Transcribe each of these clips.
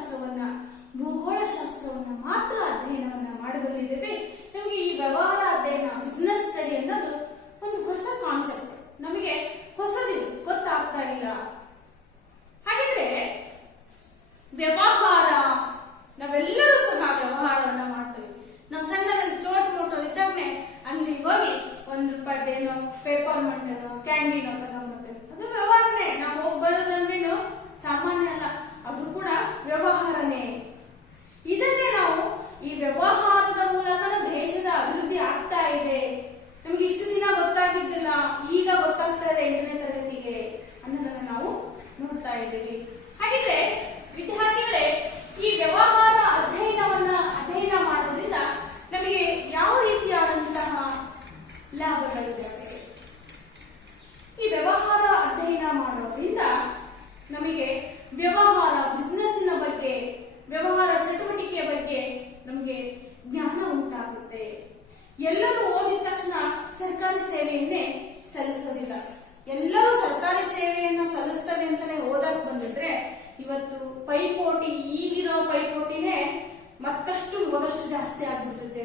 ಶಾಸ್ತ್ರವನ್ನ, ಭೂಗೋಳ ಶಾಸ್ತ್ರವನ್ನ ಮಾತ್ರ ಅಧ್ಯಯನವನ್ನ ಮಾಡಬಲ್ಲಿದ್ದೇವೆ. ನಮಗೆ ಈ ವ್ಯವಹಾರ ಅಧ್ಯಯನ, ಬಿಸ್ನೆಸ್ ಸ್ಟಡಿ ಅನ್ನೋದು ಒಂದು ಹೊಸ ಕಾನ್ಸೆಪ್ಟ್, ನಮಗೆ ಹೊಸದಿದೆ, ಗೊತ್ತಾಗ್ತಾ ಇಲ್ಲ. ಹಾಗಿದ್ರೆ ವ್ಯವಹಾರ, ನಾವೆಲ್ಲರೂ ಸಹ ವ್ಯವಹಾರವನ್ನ ಮಾಡ್ತೇವೆ. ನಾವು ಸಣ್ಣದಲ್ಲಿ ಚೋಟ್ ಮೋಟರ್ ಇದ್ದಾಗನೆ ಅಂಗಡಿಗೆ ಹೋಗಿ ₹1 ಪೇಪರ್ ಮಂಟನೋ ಕ್ಯಾಂಡಿನೋ ತಗೊಂಡ್ಬರ್ತೇವೆ. ಅದು ವ್ಯವಹಾರನೇ. ನಾವು ಹೋಗಿ ಬರೋದಂದ್ರೇನು ಸಾಮಾನ್ಯ ಅಲ್ಲ, ಅದು ಕೂಡ ವ್ಯವಹಾರನೇ. ಇದನ್ನೇ ನಾವು ಈ ವ್ಯವಹಾರದ ಮೂಲಕ ದೇಶದ ಅಭಿವೃದ್ಧಿ ಆಗ್ತಾ ಇದೆ, ನಮ್ಗೆ ಇಷ್ಟು ದಿನ ಗೊತ್ತಾಗಿದ್ದಿಲ್ಲ, ಈಗ ಗೊತ್ತಾಗ್ತಾ ಇದೆ 8ನೇ ತರಗತಿಗೆ ಅನ್ನೋದನ್ನ ನಾವು ನೋಡ್ತಾ ಇದ್ದೀವಿ. ಹಾಗಿದ್ರೆ ವಿದ್ಯಾರ್ಥಿಗಳೇ, ಈ ವ್ಯವಹಾರ ಅಧ್ಯಯನ ಮಾಡೋದ್ರಿಂದ ನಮಗೆ ಯಾವ ರೀತಿಯಾದಂತಹ ಲಾಭಗಳಿದ್ದಾವೆ? ಈ ವ್ಯವಹಾರ ಅಧ್ಯಯನ ಮಾಡೋದ್ರಿಂದ ನಮಗೆ ವ್ಯವಹಾರ, ಬಿಸ್ನೆಸ್ಸಿನ ಬಗ್ಗೆ, ವ್ಯವಹಾರ ಚಟುವಟಿಕೆಯ ಬಗ್ಗೆ ನಮಗೆ ಜ್ಞಾನ ಉಂಟಾಗುತ್ತೆ. ಎಲ್ಲರೂ ಓದಿದ ತಕ್ಷಣ ಸರ್ಕಾರಿ ಸೇವೆಯನ್ನೇ ಸಲ್ಲಿಸೋದಿಲ್ಲ. ಎಲ್ಲರೂ ಸರ್ಕಾರಿ ಸೇವೆಯನ್ನ ಸಲ್ಲಿಸ್ತವೆ ಅಂತಾನೆ ಓದಕ್ ಬಂದಿದ್ರೆ ಇವತ್ತು ಪೈಪೋಟಿ, ಈಗಿರೋ ಪೈಪೋಟಿನೇ ಮತ್ತಷ್ಟು ಓದಷ್ಟು ಜಾಸ್ತಿ ಆಗ್ಬಿಡ್ತೈತೆ.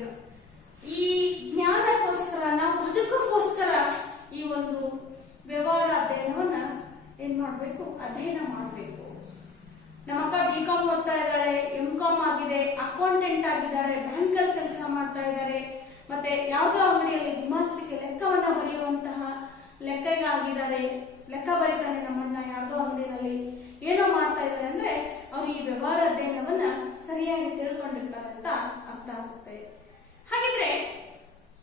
ಈ ಜ್ಞಾನಕ್ಕೋಸ್ಕರ, ನಾವು ಬದುಕೋಸ್ಕರ ಈ ಒಂದು ವ್ಯವಹಾರ ಅಧ್ಯಯನವನ್ನ ಏನ್ ಮಾಡ್ಬೇಕು? ಅಧ್ಯಯನ ಮಾಡಬೇಕು. ನಮ್ಮ ಅಕ್ಕ BCom ಓದ್ತಾ ಇದ್ದಾಳೆ, MCom ಆಗಿದೆ, ಅಕೌಂಟೆಂಟ್ ಆಗಿದ್ದಾರೆ, ಬ್ಯಾಂಕಲ್ಲಿ ಕೆಲಸ ಮಾಡ್ತಾ ಇದ್ದಾರೆ, ಮತ್ತೆ ಯಾವುದೋ ಅಂಗಡಿಯಲ್ಲಿ ಗುಮಾಸ್ತಿಗೆ ಲೆಕ್ಕವನ್ನ ಬರೆಯುವಂತಹ ಲೆಕ್ಕಗಾಗಿದ್ದಾರೆ. ಲೆಕ್ಕ ಬರೀತಾನೆ ನಮ್ಮಣ್ಣ ಯಾವುದೋ ಅಂಗಡಿಯಲ್ಲಿ, ಏನೋ ಮಾಡ್ತಾ ಇದ್ದಾರೆ ಅಂದ್ರೆ ಅವ್ರು ಈ ವ್ಯವಹಾರ ಅಧ್ಯಯನವನ್ನ ಸರಿಯಾಗಿ ತಿಳ್ಕೊಂಡಿರ್ತಾರೆ ಅಂತ ಅರ್ಥ ಆಗುತ್ತೆ. ಹಾಗಿದ್ರೆ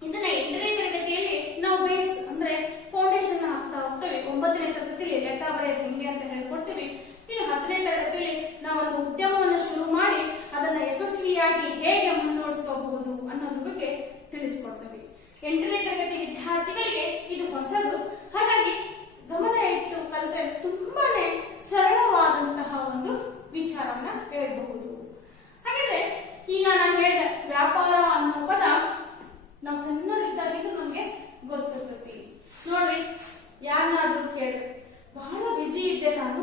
ಇದನ್ನ 8ನೇ ತರಗತಿಯಲ್ಲಿ ನಾವು ಬೇಸ್ ಅಂದ್ರೆ ಫೌಂಡೇಶನ್ ಹಾಕ್ತಾ ಹೋಗ್ತೇವೆ. 9ನೇ ತರಗತಿಯಲ್ಲಿ ಲೆಕ್ಕ ಬರೆಯೋದು ಹೆಂಗೆ ಅಂತ ಹೇಳ್ಕೊಡ್ತೀವಿ. ಇನ್ನು 10ನೇ ತರಗತಿಯಲ್ಲಿ ನಾವೊಂದು ಉದ್ಯಮವನ್ನು ಶುರು ಮಾಡಿ ಅದನ್ನ ಯಶಸ್ವಿಯಾಗಿ ಹೇಗೆ ಮುನ್ನಡೆಸ್ಕೋಬಹುದು ಅನ್ನೋದ್ರ ಬಗ್ಗೆ ತಿಳಿಸ್ಕೊಡ್ತೇವೆ. 8ನೇ ತರಗತಿ ವಿದ್ಯಾರ್ಥಿಗಳಿಗೆ ಇದು ಹೊಸದು, ಹಾಗಾಗಿ ಗಮನ ಇಟ್ಟು ಕಲಿತರೆ ತುಂಬಾನೇ ಸರಳವಾದಂತಹ ಒಂದು ವಿಚಾರವನ್ನ ಹೇಳಬಹುದು. ಹಾಗಾದ್ರೆ ಈಗ ನಾನು ಹೇಳಿದೆ, ವ್ಯಾಪಾರ ಅನ್ನೋ ಪದ ನಾವು ಸಣ್ಣರಿದ್ದಾಗಿದ್ದು ನಮ್ಗೆ ಗೊತ್ತಿರ್ತೈತಿ. ನೋಡ್ರಿ, ಯಾರನ್ನಾದ್ರೂ ಕೇಳಿ, ಬಹಳ ಬಿಸಿ ಇದ್ದೆ ನಾನು,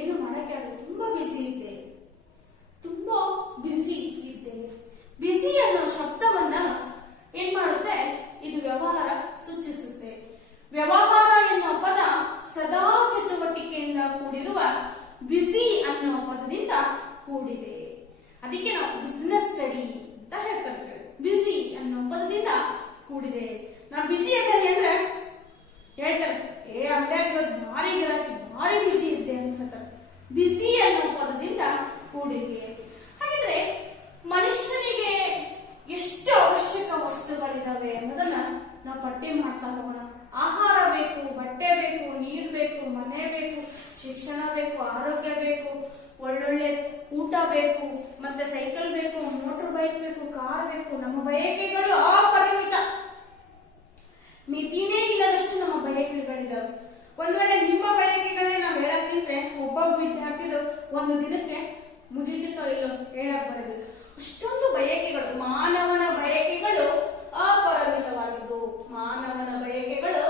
ಏನು ಮಾಡಕ್ಕೆ ಆಗಲ್ಲ, ತುಂಬಾ ಬಿಸಿ ಇದ್ದೆ, ತುಂಬಾ ಬಿಸಿ ಇದ್ದೇನೆ. ಬಿಸಿ ಅನ್ನೋ ಶಬ್ದವನ್ನ ಏನ್ ಮಾಡುತ್ತೆ? ಇದು ವ್ಯವಹಾರ ಸೂಚಿಸುತ್ತೆ. ವ್ಯವಹಾರ ಎನ್ನುವ ಪದ ಸದಾ ಚಟುವಟಿಕೆಯಿಂದ ಕೂಡಿರುವ ಬಿಸಿ ಅನ್ನೋ ಪದದಿಂದ ಕೂಡಿದೆ. ಅದಕ್ಕೆ ನಾವು ಬಿಸ್ನೆಸ್ ಸ್ಟಡಿ ಅಂತ ಹೇಳ್ಕೊಳ್ತೇವೆ. ಬಿಸಿ ಅನ್ನೋ ಪದದಿಂದ ಕೂಡಿದೆ. ನಾವು ಬಿಸಿ ಇದ್ದೇನೆ ಅಂದ್ರೆ ಹೇಳ್ತಾರೆ, ಅಂಗಡಿಯಾಗ ಭಾರಿ ಗಿರಾಕಿ, ಭಾರಿ ಬಿಸಿ ಇದ್ದೆ ಅಂತ ಹೇಳ್ತಾರೆ. ಬಿಸಿ ಅನ್ನೋ ಪದದಿಂದ ಕೂಡಿದೆ. ಹಾಗಿದ್ರೆ ಮನುಷ್ಯನಿಗೆ ಎಷ್ಟು ಅವಶ್ಯಕ ವಸ್ತುಗಳಿದಾವೆ ಅನ್ನೋದನ್ನ ನಾವು ಪಟ್ಟಿ ಮಾಡ್ತಾ ಹೋಗೋಣ. ಆಹಾರ ಬೇಕು, ಬಟ್ಟೆ ಬೇಕು, ನೀರು ಬೇಕು, ಮನೆ ಬೇಕು, ಶಿಕ್ಷಣ ಬೇಕು, ಆರೋಗ್ಯ ಬೇಕು, ಒಳ್ಳೊಳ್ಳೆ ಊಟ ಬೇಕು, ಮತ್ತೆ ಸೈಕಲ್ ಬೇಕು, ಮೋಟರ್ ಬೈಕ್ ಬೇಕು, ಕಾರ್ ಬೇಕು. ನಮ್ಮ ಬಯಕೆಗಳು ಅಪರಿಮಿತ, ಮಿತಿನೇ ಇಲ್ಲದಷ್ಟು ನಮ್ಮ ಬಯಕೆಗಳಿದಾವೆ. ಒಂದ್ ವೇಳೆ ನಿಮ್ಮ ಬಯಕೆಗಳನ್ನೇ ನಾವು ಹೇಳಕ್ ನಿಂತ್ರೆ ಒಬ್ಬೊಬ್ಬ ವಿದ್ಯಾರ್ಥಿಗಳು ಒಂದು ದಿನಕ್ಕೆ ಮುಗಿದಿತ್ತೋ ಇಲ್ಲೋ ಹೇಳಕ್ ಬರೋದು. ಅಷ್ಟೊಂದು ಬಯಕೆಗಳು, ಮಾನವನ ಬಯಕೆಗಳು ಅಪರಿಮಿತವಾಗಿದ್ದು, ಮಾನವನ ಬಯಕೆಗಳು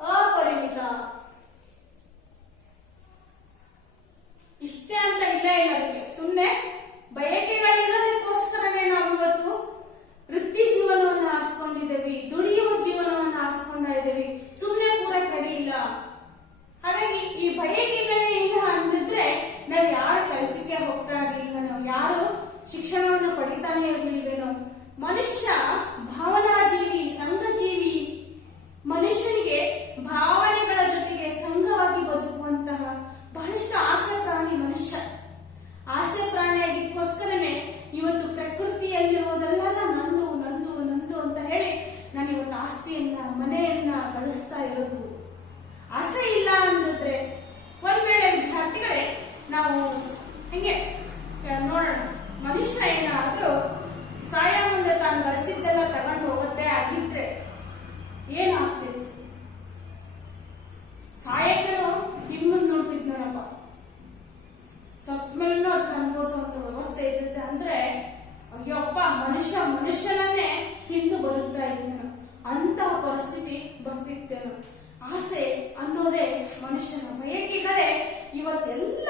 ಅಪರಿಮಿತ. ಇಷ್ಟೇ ಅಂತ ಇಲ್ಲ ಅದಕ್ಕೆ, ಸುಮ್ಮನೆ ಬಯಕೆಗಳಿರೋದಕ್ಕೋಸ್ಕರನೇ ನಾವು ಇವತ್ತು ವೃತ್ತಿ ಜೀವನವನ್ನ ಆರಿಸ್ಕೊಂಡಿದ್ದೇವೆ, ದುಡಿಯುವ ಜೀವನವನ್ನ ಆರಿಸ್ಕೊಂಡ ಇದ್ದೇವೆ. ಸುಮ್ಮನೆ ಕೂರಕ್ ರೆಡಿ ಇಲ್ಲ. ಹಾಗಾಗಿ ಈ ಬಯಕೆಗಳೇ ಇಲ್ಲ ಅಂದಿದ್ರೆ ನಾವು ಯಾರು ಕೆಲಸಕ್ಕೆ ಹೋಗ್ತಾ ಇರ್ಲಿಲ್ಲ, ನಾವು ಯಾರು ಶಿಕ್ಷಣವನ್ನು ಪಡಿತಾನೆ ಇರ್ಲಿಲ್ವೇನೋ. ಮನುಷ್ಯ ಭಾವನಾ ಜೀವಿ, ಸಂಘ ಜೀವಿ. ಮನುಷ್ಯನಿಗೆ ಭಾವನೆಗಳ ಜೊತೆಗೆ ಸಂಘವಾಗಿ ಬದುಕುವಂತಹ ಬಹಳಷ್ಟು ಆಸೆ ಪ್ರಾಣಿ ಮನುಷ್ಯ. ಆಸೆ ಪ್ರಾಣಿಯಾಗಿಕ್ಕೋಸ್ಕರನೇ ಇವತ್ತು ಪ್ರಕೃತಿಯಲ್ಲಿರೋದೆಲ್ಲ ನಂದು ನಂದು ನಂದು ಅಂತ ಹೇಳಿ ನಾನು ಇವತ್ತು ಆಸ್ತಿಯನ್ನ, ಮನೆಯನ್ನ ಗಳಿಸ್ತಾ ಇರೋದು. ಆಸೆ ಇಲ್ಲ ಅಂದಿದ್ರೆ ಒಂದ್ ವೇಳೆ ವಿದ್ಯಾರ್ಥಿಗಳೇ ನಾವು ಹಂಗೆ ನೋಡೋಣ, ಮನುಷ್ಯ ಏನಾದ್ರೂ ಸಾಯ ಮುಂದೆ ತಾನು ಗಳಿಸಿದ್ದೆಲ್ಲ ತಗೊಂಡು ಹೋಗುತ್ತೆ ಆಗಿದ್ರೆ ಏನಾಗ್ತಿತ್ತು? ಸಾಯಕನು ನಿಮ್ಮನ್ನು ನೋಡ್ತಿದ್ನಪ್ಪ, ಸತ್ ಮೇಲೂ ಅದನ್ನ ಅನುಭವಿಸುವಂತ ವ್ಯವಸ್ಥೆ ಇರುತ್ತೆ ಅಂದ್ರೆ ಅಯ್ಯಪ್ಪ, ಮನುಷ್ಯನನ್ನೇ ತಿಂದು ಬದುಕ್ತಾ ಇದ್ದೇನೆ ಅಂತಹ ಪರಿಸ್ಥಿತಿ ಬರ್ತಿತ್ತೇನು. ಆಸೆ ಅನ್ನೋದೇ ಮನುಷ್ಯನ ಬಯಕೆಗಳೇ ಇವತ್ತೆಲ್ಲ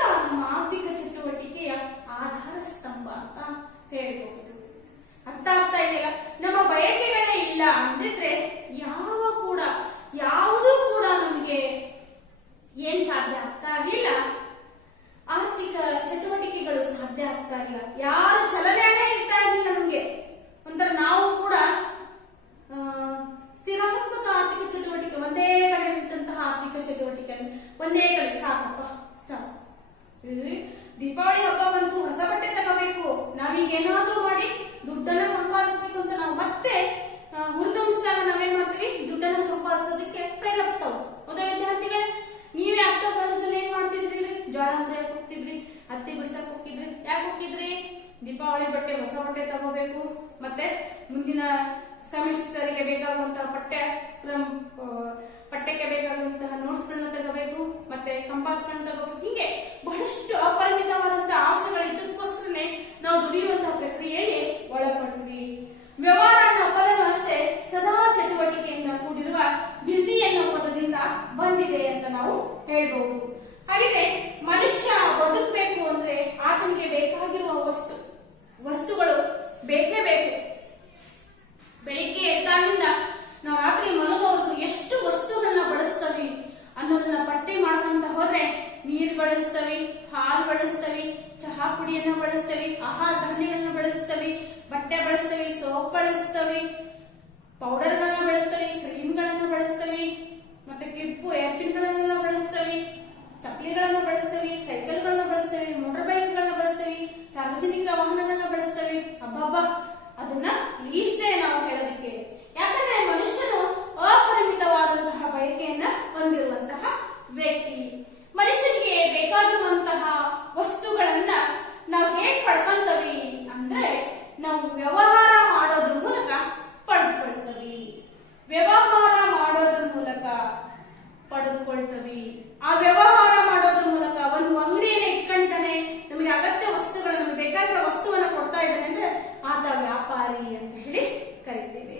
ಯಾಕೆ ಹೋಗಿದ್ರಿ? ದೀಪಾವಳಿ ಬಟ್ಟೆ, ಹೊಸ ಬಟ್ಟೆ ತಗೋಬೇಕು, ಮತ್ತೆ ಮುಂದಿನ ಸೆಮಿಸ್ಟರ್ಗೆ ಬೇಕಾಗುವಂತಹ ಪಠ್ಯಕ್ಕೆ ಬೇಕಾಗುವಂತಹ ನೋಟ್ಸ್ಗಳನ್ನ ತಗೋಬೇಕು, ಮತ್ತೆ ಕಂಪಾಸ್ಗಳನ್ನ ತಗೋಬೇಕು. ಹೀಗೆ ಬಹಳಷ್ಟು ಅಪರಿಮಿತವಾದಂತಹ ಆಸೆಗಳು ಇದ್ದಕ್ಕೋಸ್ಕರನೇ ನಾವು ದುಡಿಯುವಂತಹ ಪ್ರಕ್ರಿಯೆಯಲ್ಲಿ ಒಳಪಟ್ವಿ. ವ್ಯವಹಾರ ಅನ್ನೋ ಪದನು ಅಷ್ಟೇ ಸದಾ ಚಟುವಟಿಕೆಯಿಂದ ಕೂಡಿರುವ ಬಿಸಿ ಅನ್ನೋ ಪದದಿಂದ ಬಂದಿದೆ ಅಂತ ನಾವು ಹೇಳ್ಬಹುದು. ಹಾಗಿದ್ರೆ ಮನುಷ್ಯ ಬದುಕಬೇಕು ಅಂದ್ರೆ ಆತನಿಗೆ ಬೇಕಾಗಿರುವ ವಸ್ತುಗಳು ಬೇಕೇ ಬೇಕು. ಬೆಳಿಗ್ಗೆ ಎದ್ದಾಗಿಂದ ನಾವು ರಾತ್ರಿ ಮಲಗೋವರೆಗೂ ಎಷ್ಟು ವಸ್ತುಗಳನ್ನ ಬಳಸ್ತವಿ ಅನ್ನೋದನ್ನ ಪಟ್ಟಿ ಮಾಡ್ಕೊಂತ ಹೋದ್ರೆ ನೀರು ಬಳಸ್ತವಿ, ಹಾಲು ಬಳಸ್ತವಿ, ಚಹಾ ಪುಡಿಯನ್ನ ಬಳಸ್ತವಿ, ಆಹಾರ ಧಾನ್ಯಗಳನ್ನ ಬಳಸ್ತವಿ, ಬಟ್ಟೆ ಬಳಸ್ತವಿ, ಸೋಪ್ ಬಳಸ್ತವಿ, ಪೌಡರ್ಗಳನ್ನ ಬಳಸ್ತವಿ, ಕ್ರೀಮ್ಗಳನ್ನ ಬಳಸ್ತವಿ, ಮತ್ತೆ ಕ್ಲಿಪ್ಪು ಏರ್ಪಿನ್ಗಳನ್ನ ಬಳಸ್ತವಿ, ಚಪ್ಪಲಿಗಳನ್ನ ಬಳಸ್ತವಿ, ಸೈಕಲ್ಗಳನ್ನ ಬಳಸ್ತವಿ, ಮೋಟಾರ್ ಬೈಕ್ಗಳನ್ನ ಬಳಸ್ತವಿ, ಸಾರ್ವಜನಿಕ ವಾಹನಗಳನ್ನ ಬಳಸ್ತವಿ. ಅಬ್ಬಬ್ಬಾ, ಅದನ್ನ ಇಷ್ಟೇ ನಾವು ಹೇಳೋದಿಕ್ಕೆ. ಯಾಕಂದ್ರೆ ಮನುಷ್ಯನು ಅಪರಿಮಿತವಾದಂತಹ ಬಯಕೆಯನ್ನ ಹೊಂದಿರುವಂತಹ ವ್ಯಕ್ತಿ. ಮನುಷ್ಯನಿಗೆ ಬೇಕಾಗಿರುವಂತಹ ವಸ್ತುಗಳನ್ನ ನಾವು ಹೇಗ್ ಪಡ್ಕೊಂತವಿ ಅಂದ್ರೆ ನಾವು ವ್ಯವಹಾರ ಮಾಡೋದ್ರ ಮೂಲಕ ಪಡೆದುಕೊಳ್ತವಿ. ವ್ಯವಹಾರ ಮಾಡೋದ್ರ ಮೂಲಕ ಪಡೆದುಕೊಳ್ತವಿ. ಆ ವ್ಯವಹಾರ ಮಾಡೋದ್ರ ಮೂಲಕ ಒಂದು ಅಂಗಡಿಯನ್ನ ಇಟ್ಕೊಂಡಿದ್ದಾನೆ, ನಮಗೆ ಅಗತ್ಯ ವಸ್ತುಗಳು, ನಮಗೆ ಬೇಕಾಗಿರೋ ವಸ್ತುವನ್ನ ಕೊಡ್ತಾ ಇದ್ದಾನೆ ಅಂದ್ರೆ ಆತ ವ್ಯಾಪಾರಿ ಅಂತ ಹೇಳಿ ಕರಿತೇವೆ.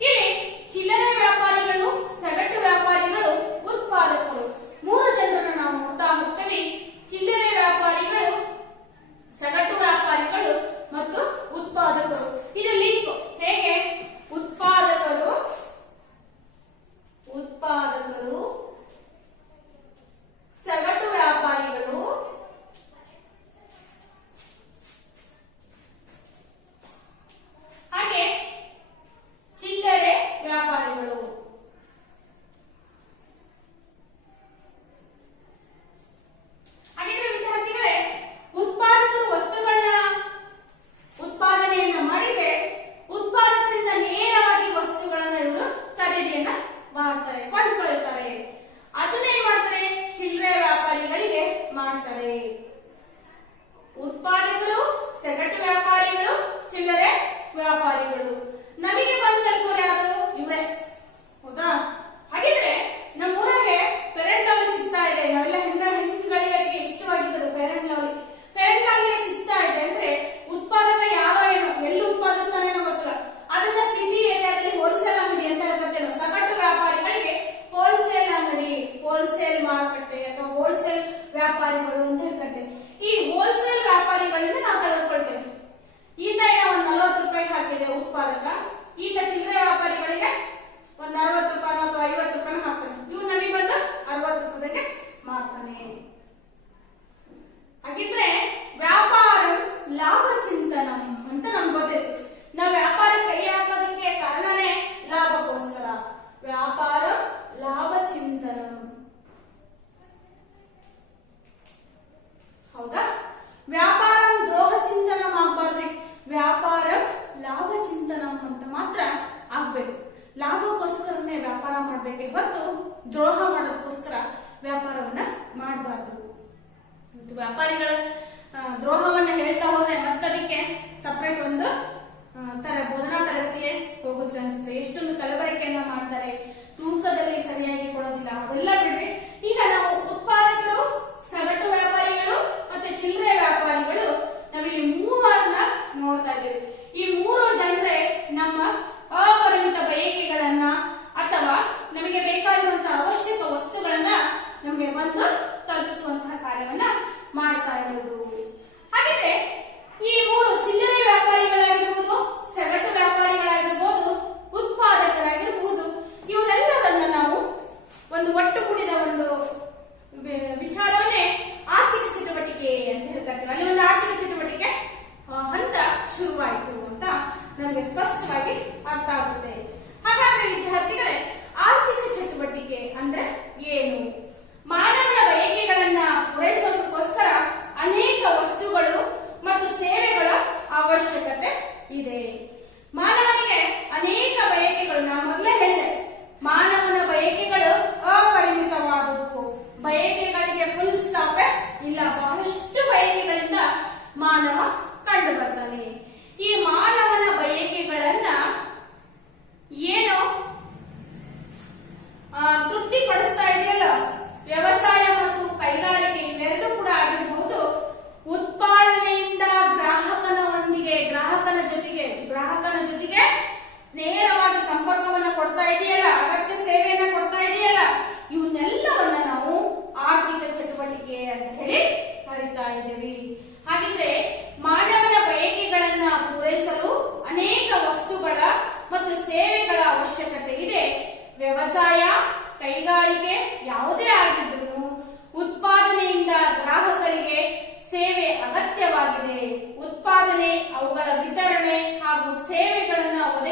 ಇಲ್ಲಿ ಚಿಲ್ಲರೆ ವ್ಯಾಪಾರಿಗಳು, ಸಗಟು ವ್ಯಾಪಾರಿಗಳು, ಉತ್ಪಾದಕರು, ಮೂರು ಜನರನ್ನು ನಾವು ನೋಡ್ತಾ ಹೋಗ್ತೇವೆ. ಚಿಲ್ಲರೆ ವ್ಯಾಪಾರಿಗಳು, ಸಗಟು ವ್ಯಾಪಾರಿಗಳು ಮತ್ತು ಉತ್ಪಾದಕರು. ಇದು ಲಿಂಕ್ ಹೇಗೆ? ಉತ್ಪಾದಕರು ಸಗಟು ವ್ಯಾಪಾರಿಗಳು, ಹಾಗೆ ಚಿಲ್ಲರೆ ವ್ಯಾಪಾರಿಗಳು. ಹಾಗಿದ್ರೆ ವಿದ್ಯಾರ್ಥಿಗಳೇ, ಉತ್ಪಾದಕರು ವಸ್ತುಗಳನ್ನ ಉತ್ಪಾದನೆಯನ್ನ ಮಾಡಿದ್ರೆ ಉತ್ಪಾದಕರಿಂದ ನೇರವಾಗಿ ವಸ್ತುಗಳನ್ನ ಇವರು ಖರೀದಿಯನ್ನ ಮಾಡ್ತಾರೆ, ಕೊಂಡ್ಕೊಳ್ತಾರೆ. ಅದನ್ನೇನ್ ಮಾಡ್ತಾರೆ? ಚಿಲ್ಲರೆ ವ್ಯಾಪಾರಿಗಳಿಗೆ ಮಾಡ್ತಾರೆ. ಉತ್ಪಾದಕರು, ಸಗಟು ವ್ಯಾಪಾರಿಗಳು, ಚಿಲ್ಲರೆ ವ್ಯಾಪಾರಿಗಳು. ನಮಗೆ ಬಂದ ತಲುಪೋರು ಯಾರು? ಇವರೇ, ಹೌದಾ? ಹಾಗಿದ್ರೆ ನಮ್ಮೂರಾಗೆ ಪೇರೆಂಟ್ ಲೆವೆಲ್ ಸಿಗ್ತಾ ಇದೆ. ನಾವೆಲ್ಲ ಹೆಣ್ಣುಗಳಿಗೆ ಇಷ್ಟವಾಗಿದ್ದರು ಪೇರೆಂಟ್ ಲೆವೆಲ್. ಪೇರೆಂಟ್ ಲೆವೆಲ್ ಸಿಗ್ತಾ ಇದೆ ಅಂದ್ರೆ ಉತ್ಪಾದಕ ಯಾರೋ ಏನೋ, ಎಲ್ಲಿ ಉತ್ಪಾದಿಸ್ತಾನೇನೋ ಗೊತ್ತಿಲ್ಲ. ಅದನ್ನ ಸಿಟಿ ಏರಿಯಾದಲ್ಲಿ ಹೋಲ್ಸೇಲ್ ಅಂಗಡಿ ಅಂತ ಹೇಳ್ಕೊಳ್ತೇವೆ. ಸಗಟು ವ್ಯಾಪಾರಿಗಳಿಗೆ ಹೋಲ್ಸೇಲ್ ಅಂಗಡಿ, ಹೋಲ್ಸೇಲ್ ಮಾರುಕಟ್ಟೆ ಅಥವಾ ಹೋಲ್ಸೇಲ್ ವ್ಯಾಪಾರಿಗಳು ಅಂತ ಹೇಳ್ಕೊಳ್ತೇವೆ. ಈ ಹೋಲ್ಸೇಲ್ ವ್ಯಾಪಾರಿಗಳಿಂದ ನಾವು ತೆಗೆದುಕೊಳ್ತೇವೆ. ಈತ ಒಂದು 40 ರೂಪಾಯಿ ಹಾಕಿದೆ ಉತ್ಪಾದಕ, ಈತ ಚಿಲ್ಲರೆ ವ್ಯಾಪಾರಿಗಳಿಗೆ ಒಂದು 60 ರೂಪಾಯಿ ಅಥವಾ 50 ರೂಪಾಯಿ ಹಾಕ್ತಾನೆ. ಇವ್ರು ನಮಗೆ ಬಂದು 60 ರೂಪಾಯಿಗೆ ಮಾರ್ತಾನೆ. ಹಾಗಿದ್ರೆ ವ್ಯಾಪಾರ ಲಾಭ ಚಿಂತನ ಅಂತ ನಮ್ಗೆ ಗೊತ್ತಿದೆ. ನಾವು ವ್ಯಾಪಾರ ಕೈ ಹಾಕೋದಕ್ಕೆ ಕಾರಣನೇ ಲಾಭಕ್ಕೋಸ್ಕರ. ವ್ಯಾಪಾರ ಲಾಭ ಚಿಂತನ, ಹೌದಾ? ವ್ಯಾಪಾರ ದ್ರೋಹ ಚಿಂತನ ಆಗ್ಬಾರ್ದ್ರಿ. ವ್ಯಾಪಾರ ಲಾಭ ಚಿಂತನ ಅಂತ ಮಾತ್ರ ಆಗ್ಬೇಕು. ಲಾಭಕ್ಕೋಸ್ಕರನೇ ವ್ಯಾಪಾರ ಮಾಡ್ಬೇಕೆ ಹೊರತು ದ್ರೋಹ ಮಾಡೋದಕ್ಕೋಸ್ಕರ ವ್ಯಾಪಾರವನ್ನ ಮಾಡಬಾರ್ದು. ವ್ಯಾಪಾರಿಗಳ ದ್ರೋಹವನ್ನ ಹೇಳ್ತಾ ಹೋದ್ರೆ ಮತ್ತದಕ್ಕೆ ಸಪರೇಟ್ ಒಂದು ಬೋಧನಾ ತರಗತಿಗೆ ಹೋಗುತ್ತೆ ಅನ್ಸುತ್ತೆ. ಎಷ್ಟೊಂದು ಕಲಬೆರಕೆಯನ್ನ ಮಾಡ್ತಾರೆ, ತೂಕದಲ್ಲಿ ಸರಿಯಾಗಿ ಕೊಡೋದಿಲ್ಲ, ಅವೆಲ್ಲ ಬಿಡ್ರಿ. ಈಗ ನಾವು ಉತ್ಪಾದಕರು, ಸಗಟು ವ್ಯಾಪಾರಿಗಳು ಮತ್ತೆ ಚಿಲ್ಲರೆ ವ್ಯಾಪಾರಿಗಳು, ನಾವಿಲ್ಲಿ ಮೂವರನ್ನ ನೋಡ್ತಾ ಇದ್ದೇವೆ. ಈ ಮೂರು ಜನರೇ ನಮ್ಮ ಅಪರಿಮಿತ ಬಯಕೆಗಳನ್ನ ಅಥವಾ ನಮಗೆ ಬೇಕಾಗಿರುವಂತಹ ಅವಶ್ಯಕ ವಸ್ತುಗಳನ್ನ ನಮಗೆ ಬಂದು ತಲುಪಿಸುವಂತಹ ಕಾರ್ಯವನ್ನ ಮಾಡ್ತಾ ಇರೋದು. ಹಾಗಿದ್ರೆ ಈ ಮೂರು ಚಿಲ್ಲರೆ ವ್ಯಾಪಾರಿಗಳಾಗಿರ್ಬೋದು, ಸಗಟು ವ್ಯಾಪಾರಿಗಳಾಗಿರ್ಬೋದು, ಉತ್ಪಾದಕರಾಗಿರ್ಬೋದು, ಇವರೆಲ್ಲರನ್ನ ನಾವು ಒಂದು ಒಟ್ಟುಗೂಡಿದ ಒಂದು ವಿಚಾರವನ್ನೇ ಆರ್ಥಿಕ ಚಟುವಟಿಕೆ ಅಂತ ಹೇಳ್ಕೊಳ್ತೇವೆ. ಅಲ್ಲಿ ಒಂದು ಆರ್ಥಿಕ ಚಟುವಟಿಕೆ ಹಂತ ಶುರುವಾಯಿತು ಅಂತ ನಮಗೆ ಸ್ಪಷ್ಟವಾಗಿ ಅರ್ಥ ಆಗುತ್ತೆ. ಹಾಗಾದ್ರೆ ವಿದ್ಯಾರ್ಥಿಗಳೇ, ಆರ್ಥಿಕ ಚಟುವಟಿಕೆ ಅಂದ್ರೆ ಏನು? ಮಾನವನ ಬಯಕೆಗಳನ್ನ ಪೂರೈಸೋದಕ್ಕೋಸ್ಕರ ಅನೇಕ ವಸ್ತುಗಳು ಮತ್ತು ಸೇವೆಗಳ ಅವಶ್ಯಕತೆ ಇದೆ. ಮಾನವನಿಗೆ ಅನೇಕ ಬಯಕೆಗಳು, ನಾನು ಮೊದಲೇ ಹೇಳಿದೆ, ಮಾನವನ ಬಯಕೆಗಳು ಅಪರಿಮಿತವಾದದ್ದು. ಬಯಕೆಗಳಿಗೆ ಫುಲ್ ಸ್ಟಾಪ್ ಇಲ್ಲ, ಬಹಳಷ್ಟು ಬಯಕೆಗಳಿಂದ ಮಾನವ